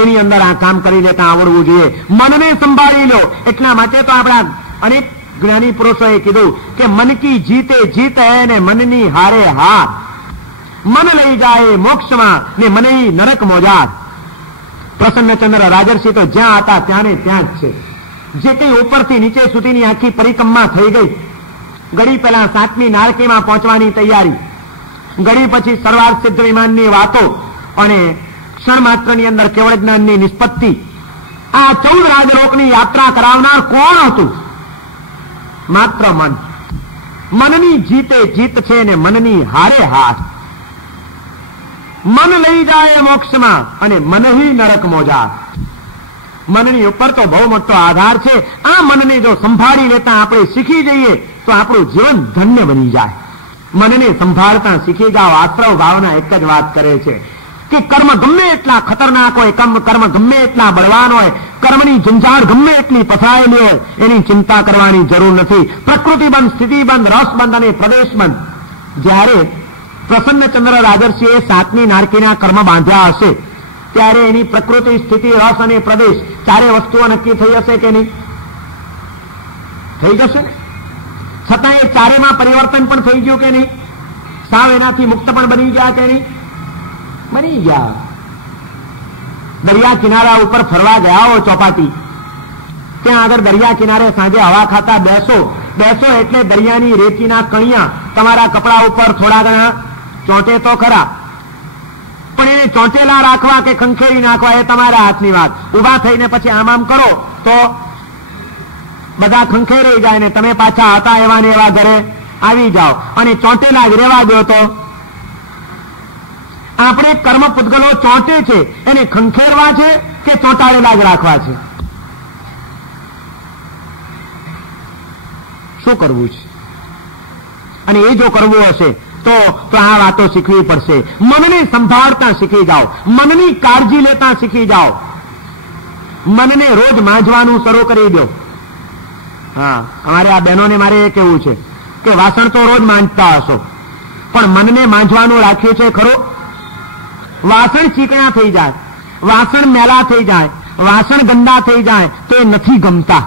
એની અંદર આ કામ કરી લેતા આવડવું જોઈએ. મનને સંભાળી લો. એટલા માટે તો આપણા અનેક જ્ઞાની પુરુષોએ કીધું કે મન કી જીતે જીત હૈ ને મનની હારે હાર. મન લઈ જાય મોક્ષમાં ને મને નરક મોજાર. પ્રસન્નચંદ્ર રાજર્ષિ તો જ્યાં હતા ત્યાં ને ત્યાં જ છે. જે કંઈ ઉપરથી નીચે સુધીની આખી પરિક્રમા થઈ ગઈ. ઘડી પહેલા 7મી નારકીમાં પહોંચવાની તૈયારી, ઘડી પછી સર્વાર્થ સિદ્ધ વિમાનની વાતો અને ક્ષણ માત્રની અંદર કેવળ જ્ઞાનની નિષ્પત્તિ. આ 14 રાજલોકની યાત્રા કરાવનાર કોણ હતું? માત્ર મન. મનની જીતે જીત છે ને મનની હારે હાર. મન લઈ જાય મોક્ષમાં અને મન હિ નરક મોજાર. મનની ઉપર તો બહુ મોટો આધાર છે. આ મનને જો સંભાળી લેતા આપણે શીખી જઈએ તો આપણું જીવન ધન્ય બની જાય. મનને સંભાળતા શીખી જાઓ. આશ્રવ ભાવના એક જ વાત કરે છે કે કર્મ ગમે એટલા ખતરનાક હોય, કર્મ ગમે એટલા બળવાન હોય, કર્મની ઝંઝાળ ગમે એટલી પથરાયેલી હોય, એની ચિંતા કરવાની જરૂર નથી. પ્રકૃતિબંધ, સ્થિતિબંધ, રસબંધ અને પ્રદેશબંધ. જ્યારે પ્રસન્નચંદ્ર રાજર્ષિએ 7મી નારકીના કર્મ બાંધ્યા હશે ત્યારે એની પ્રકૃતિ, સ્થિતિ, રસ અને પ્રદેશ ચારે વસ્તુઓ નક્કી થઈ હશે કે નહીં? થઈ જશે ને. છતાં એ ચારેમાં પરિવર્તન પણ થઈ ગયું કે નહીં? સાવ એનાથી મુક્ત પણ બની ગયા કે નહીં? બની ગયા. દરિયા કિનારા ઉપર ફરવા ગયા હો ચોપાટી, ત્યાં આગળ દરિયા કિનારે સાંજે હવા ખાતા બેસો એટલે દરિયાની રેતીના કણિયા તમારા કપડા ઉપર થોડા ઘણા ચોંટે તો ખરા, પણ એને ચોંટેલા રાખવા કે ખંખેરી નાખવા એ તમારા હાથની વાત. ઉભા થઈને પછી આમ કરો તો બધા ખંખેરાઈ જાય ને તમે પાછા હતા એવા ને એવા ઘરે આવી જાઓ. અને ચોંટેલા જ રહેવા દો તો આપણે કર્મ પૂતગલો ચોંટે છે એને ખંખેરવા છે કે ચોંટાડેલા જ રાખવા છે? શું કરવું છે? અને એ જો કરવું હશે તો આ વાતો શીખવી પડશે. મનને સંભાળતા શીખી જાઓ, મનની કાળજી લેતા શીખી જાઓ. મનને રોજ માંજવાનું શરૂ કરી દો. હા, અમારે આ બહેનોને મારે એ કહેવું છે કે વાસણ તો રોજ માંજતા હશો, પણ મનને માંજવાનું રાખ્યું છે ખરું? વાસણ ચીકણા થઈ જાય વાસણ મેલા થઈ જાય, વાસણ ગંદા થઈ જાય તો એ નથી ગમતા.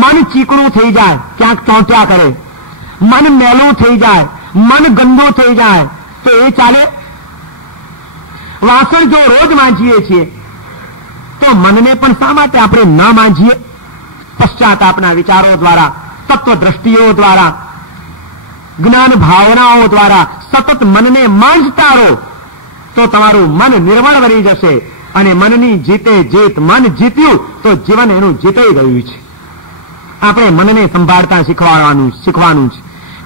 મન ચીકણું થઈ જાય, ક્યાંક ચોંટ્યા કરે, મન મેલું થઈ જાય, મન ગંદુ થઈ જાય તો એ ચાલે? વાસણ જો રોજ માંજીએ છીએ તો મનને પણ શા માટે આપણે ન માંજીએ? પશ્ચાતાપના વિચારો દ્વારા, તત્વદ્રષ્ટિઓ દ્વારા, જ્ઞાન ભાવનાઓ દ્વારા સતત મનને માંજતા રહો તો તમારું મન નિર્મળ બની જશે અને મનની જીતે જીત. મન જીત્યું તો જીવન એનું જીતાઈ ગયું છે. આપણે મનને સંભાળતા શીખવાનું છે.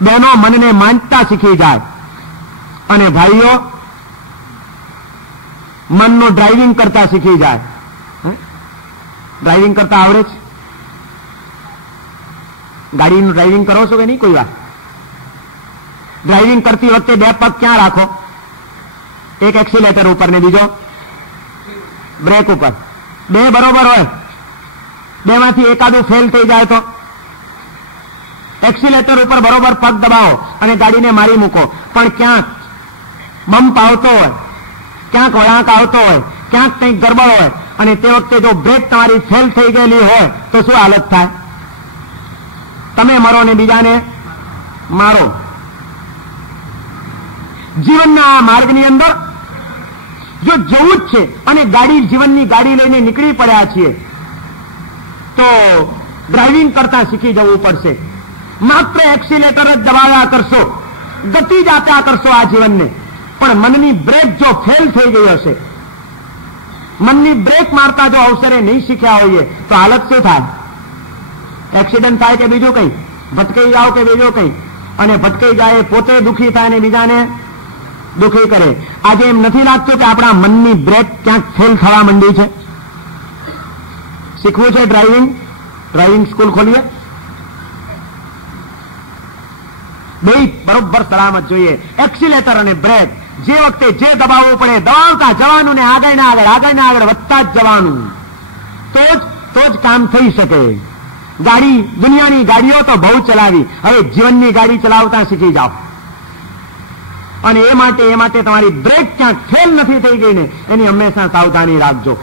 બહેનો મનને માનતા શીખી જાય અને ભાઈઓ મનનું ડ્રાઇવિંગ કરતા શીખી જાય. ડ્રાઇવિંગ કરતા આવડે છે? ગાડીનું ડ્રાઇવિંગ કરો છો કે નહીં કોઈ વાર? ડ્રાઇવિંગ કરતી વખતે બે પગ ક્યાં રાખો? એક એક્સિલેટર ઉપર ને બીજો બ્રેક ઉપર. બે બરોબર હોય, બેમાંથી એકાદું ફેલ થઈ જાય તો એક્સિલેટર ઉપર બરોબર પગ દબાવો અને ગાડીને મારી મૂકો, પણ ક્યાંક બમ્પ આવતો હોય, ક્યાંક વળાંક આવતો હોય, ક્યાંક કંઈક ગરબડ હોય અને તે વખતે જો બ્રેક તમારી ફેલ થઈ ગયેલી હોય તો શું હાલત થાય? તમે મરો ને બીજાને મારો. જીવનના આ માર્ગની અંદર જો જવું જ છે અને જીવનની ગાડી લઈને નીકળી પડ્યા છીએ તો ડ્રાઇવિંગ કરતા શીખી જવું પડશે. માત્ર એક્સિલેટર જ દબાવ્યા કરશો, ગતિ જ આપ્યા કરશો આ જીવનને, પણ મનની બ્રેક જો ફેલ થઈ ગઈ હશે, મનની બ્રેક મારતા જો અવસરે નહીં શીખ્યા હોઈએ તો હાલત શું થાય? એક્સિડન્ટ થાય કે બીજું કંઈ, ભટકાઈ જાઓ કે બીજું કંઈ, અને ભટકાઈ જાય પોતે દુઃખી થાય ને બીજાને દુઃખી કરે. આજે એમ નથી લાગતું કે આપણા મનની બ્રેક ક્યાંક ફેલ થવા માંડી છે? શીખવું છે ડ્રાઇવિંગ સ્કૂલ ખોલીએ, બે બરોબર સલામત જોઈએ. એક્સિલેટર અને બ્રેક જે વખતે જે દબાવવું પડે દબાવતા જવાનું ને આગળ ને આગળ વધતા જ જવાનું, તો જ કામ થઈ શકે. દુનિયાની ગાડીઓ તો બહુ ચલાવી, હવે જીવનની ગાડી ચલાવતા શીખી જાઓ. અને એ માટે તમારી બ્રેક ક્યાંક ફેલ નથી થઈ ગઈ ને એની હંમેશા સાવધાની રાખજો.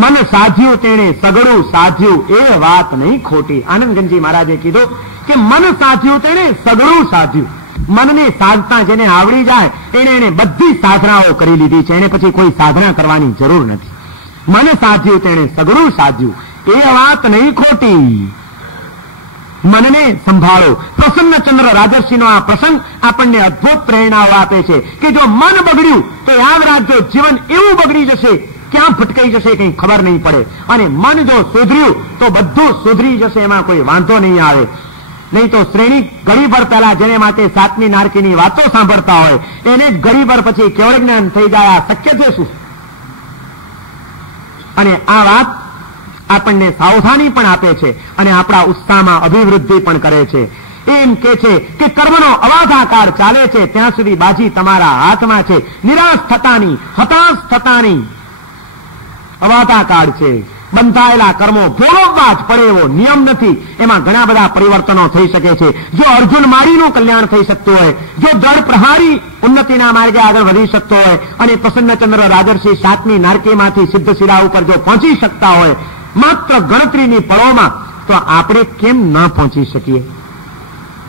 મન સાધ્યું તેણે સગડું સાધ્યું એ વાત નહીં ખોટી. આનંદગંજી મહારાજે કીધું કે મન સાધ્યું તેણે સગડું સાધ્યું. મનને સાધતા જેને આવડી જાય એને બધી સાધનાઓ કરી લીધી છે, એને પછી કોઈ સાધના કરવાની જરૂર નથી. મન સાધ્યું તેણે સગડું સાધ્યું એ વાત નહીં ખોટી. મનને સંભાળો. પ્રસન્નચંદ્ર રાજર્ષિનો આ પ્રસંગ આપણને અદભુત પ્રેરણાઓ આપે છે કે જો મન બગડ્યું તો યાદ રાખજો જીવન એવું બગડી જશે, ક્યાં ભટકાઈ જશે કંઈ ખબર નહીં પડે. અને મન જો સુધર્યું તો બધું સુધરી જશે, એમાં કોઈ વાંધો નહીં આવે. નહીં તો શ્રેણી ઘડીભર પહેલા જેને માટે સાતમી નારકીની વાતો સાંભળતા હોય એને જ ઘડીભર પછી કેવળ જ્ઞાન થઈ જાય. આ શક્ય છે શું? અને આ વાત આપણને સાવધાની પણ આપે છે અને આપણા ઉત્સાહમાં અભિવૃદ્ધિ પણ કરે છે. એમ કે છે કે કર્મનો અવાધાકાર ચાલે છે ત્યાં સુધી બાજી તમારા હાથમાં છે. નિરાશ થતાની, હતાશ થતાની અવાધાકાર છે. બંધાયેલા કર્મો ભોગવવા જ પડે એવો નિયમ નથી. એમાં ઘણા બધા પરિવર્તનો થઈ શકે છે. જો અર્જુન માળીનું કલ્યાણ થઈ શકતું હોય, જો દળ પ્રહારી ઉન્નતિના માર્ગે આગળ વધી શકતો હોય અને પ્રસન્નચંદ્ર રાજર્ષિ સાતમી નારકીમાંથી સિદ્ધશિલા ઉપર જો પહોંચી શકતા હોય માત્ર ગણતરીની પળોમાં, તો આપણે કેમ ન પહોંચી શકીએ?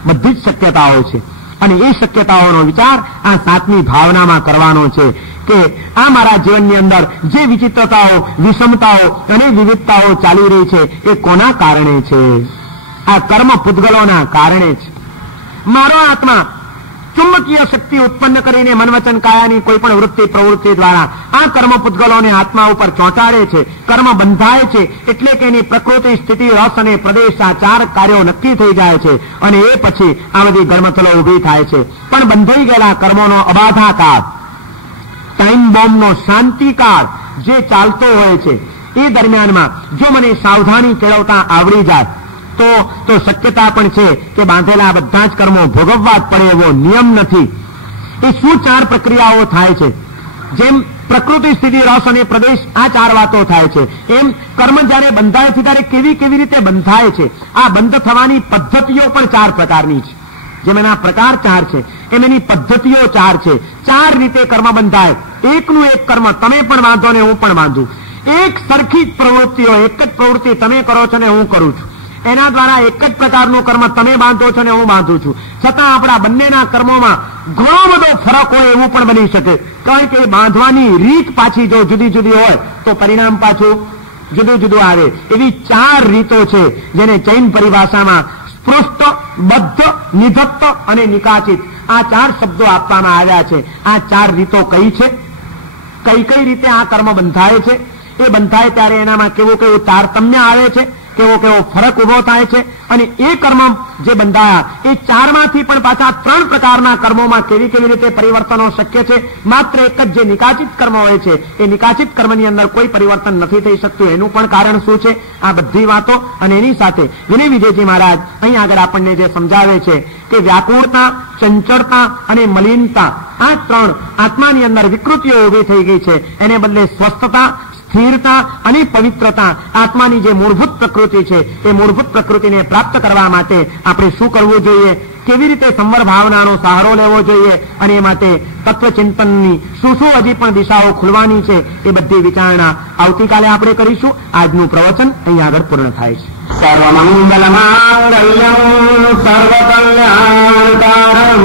બધી જ શક્યતાઓ છે અને એ શક્યતાઓનો વિચાર આ સાતમી ભાવનામાં કરવાનો છે કે આ મારા જીવનની અંદર જે વિચિત્રતાઓ, વિષમતાઓ અને વિવિધતાઓ ચાલી રહી છે એ કોના કારણે છે? આ કર્મ પૂતગલોના કારણે છે. મારો આત્મા ચુંબકીય શક્તિ ઉત્પન્ન કરીને મનવચન કાયાની કોઈ પણ વૃત્તિ પ્રવૃત્તિ દ્વારા આ કર્મ પૂતગલોને આત્મા ઉપર ચોંટાડે છે. કર્મ બંધાય છે એટલે કે એની પ્રકૃતિ, સ્થિતિ, રસ અને પ્રદેશ આ 4 કાર્યો નક્કી થઈ જાય છે અને એ પછી આ બધી ગળમથલો ઉભી થાય છે. પણ બંધાઈ ગયેલા કર્મોનો અબાધાકાર, ટાઈમ બોમ્બનો શાંતિકાળ જે ચાલતો હોય છે એ દરમિયાનમાં જો મને સાવધાની કેળવતા આવડી જાય તો શક્યતા પણ છે કે બાંધેલા બધા જ કર્મો ભોગવવા જ પડે એવો નિયમ નથી. એ શું 4 પ્રક્રિયાઓ થાય છે? જેમ પ્રકૃતિ, સ્થિતિ, રસ અને પ્રદેશ આ 4 વાતો થાય છે, એમ કર્મ જયારે બંધાય છે ત્યારે કેવી રીતે બંધાય છે? આ બંધ થવાની પદ્ધતિઓ પણ 4 પ્રકારની છે. જેમ એના પ્રકાર 4 છે એમ એની પદ્ધતિઓ 4 છે. 4 રીતે કર્મ બંધાય. એકનું એક કર્મ તમે પણ બાંધો ને હું પણ બાંધું. એક સરખી જ પ્રવૃત્તિઓ, એક જ પ્રવૃત્તિ તમે કરો છો ને હું કરું છું. એના દ્વારા એક જ પ્રકારનું કર્મ તમે બાંધો છો ને હું બાંધું છું. છતાં આપણા બંનેના કર્મોમાં ઘણો બધો ફરક હોય એવું પણ બની શકે. કારણ કે બાંધવાની રીત પાછી જો જુદી જુદી હોય તો પરિણામ પાછું જુદું જુદું આવે. એવી 4 રીતો છે જેને જૈન પરિભાષામાં સ્પૃષ્ટ, બદ્ધ, નિધત્ત અને નિકાચિત આ 4 શબ્દો આપવામાં આવ્યા છે. આ 4 રીતો કઈ છે? કઈ કઈ રીતે આ કર્મ બંધાય છે? એ બંધાય ત્યારે એનામાં કેવું કેવું તારતમ્ય આવે છે, કેવો કેવો ફરક ઉભો થાય છે, અને એ કર્મ જે બંધાયા એ 4 માંથી પણ પાછા 3 પ્રકારના કર્મોમાં કેવી કેવી રીતે પરિવર્તનો શક્ય છે. માત્ર એક જ જે નિકાચિત કર્મ હોય છે એ નિકાચિત કર્મની અંદર કોઈ પરિવર્તન નથી થઈ શકતું. એનું પણ કારણ શું છે? આ બધી વાતો અને એની સાથે વિનય વિજયજી મહારાજ અહીં આગળ આપણને જે સમજાવે છે કે વ્યાકુળતા, ચંચળતા અને મલિનતા આ 3 આત્માની અંદર વિકૃતિઓ ઉભી થઈ ગઈ છે. એને બદલે સ્વસ્થતા, સ્થિરતા અને પવિત્રતા આત્માની જે મૂળભૂત પ્રકૃતિ છે એ મૂળભૂત પ્રકૃતિને પ્રાપ્ત કરવા માટે આપણે શું કરવું જોઈએ, કેવી રીતે સંવર ભાવનાનો સહારો લેવો જોઈએ, અને એ માટે તત્વચિંતનની શું શું હજી પણ દિશાઓ ખુલવાની છે એ બધી વિચારણા આવતીકાલે આપણે કરીશું. આજનું પ્રવચન અહીં આગળ પૂર્ણ થાય છે. સર્વમંગલ માંગલ્યં સર્વકલ્યાણકારં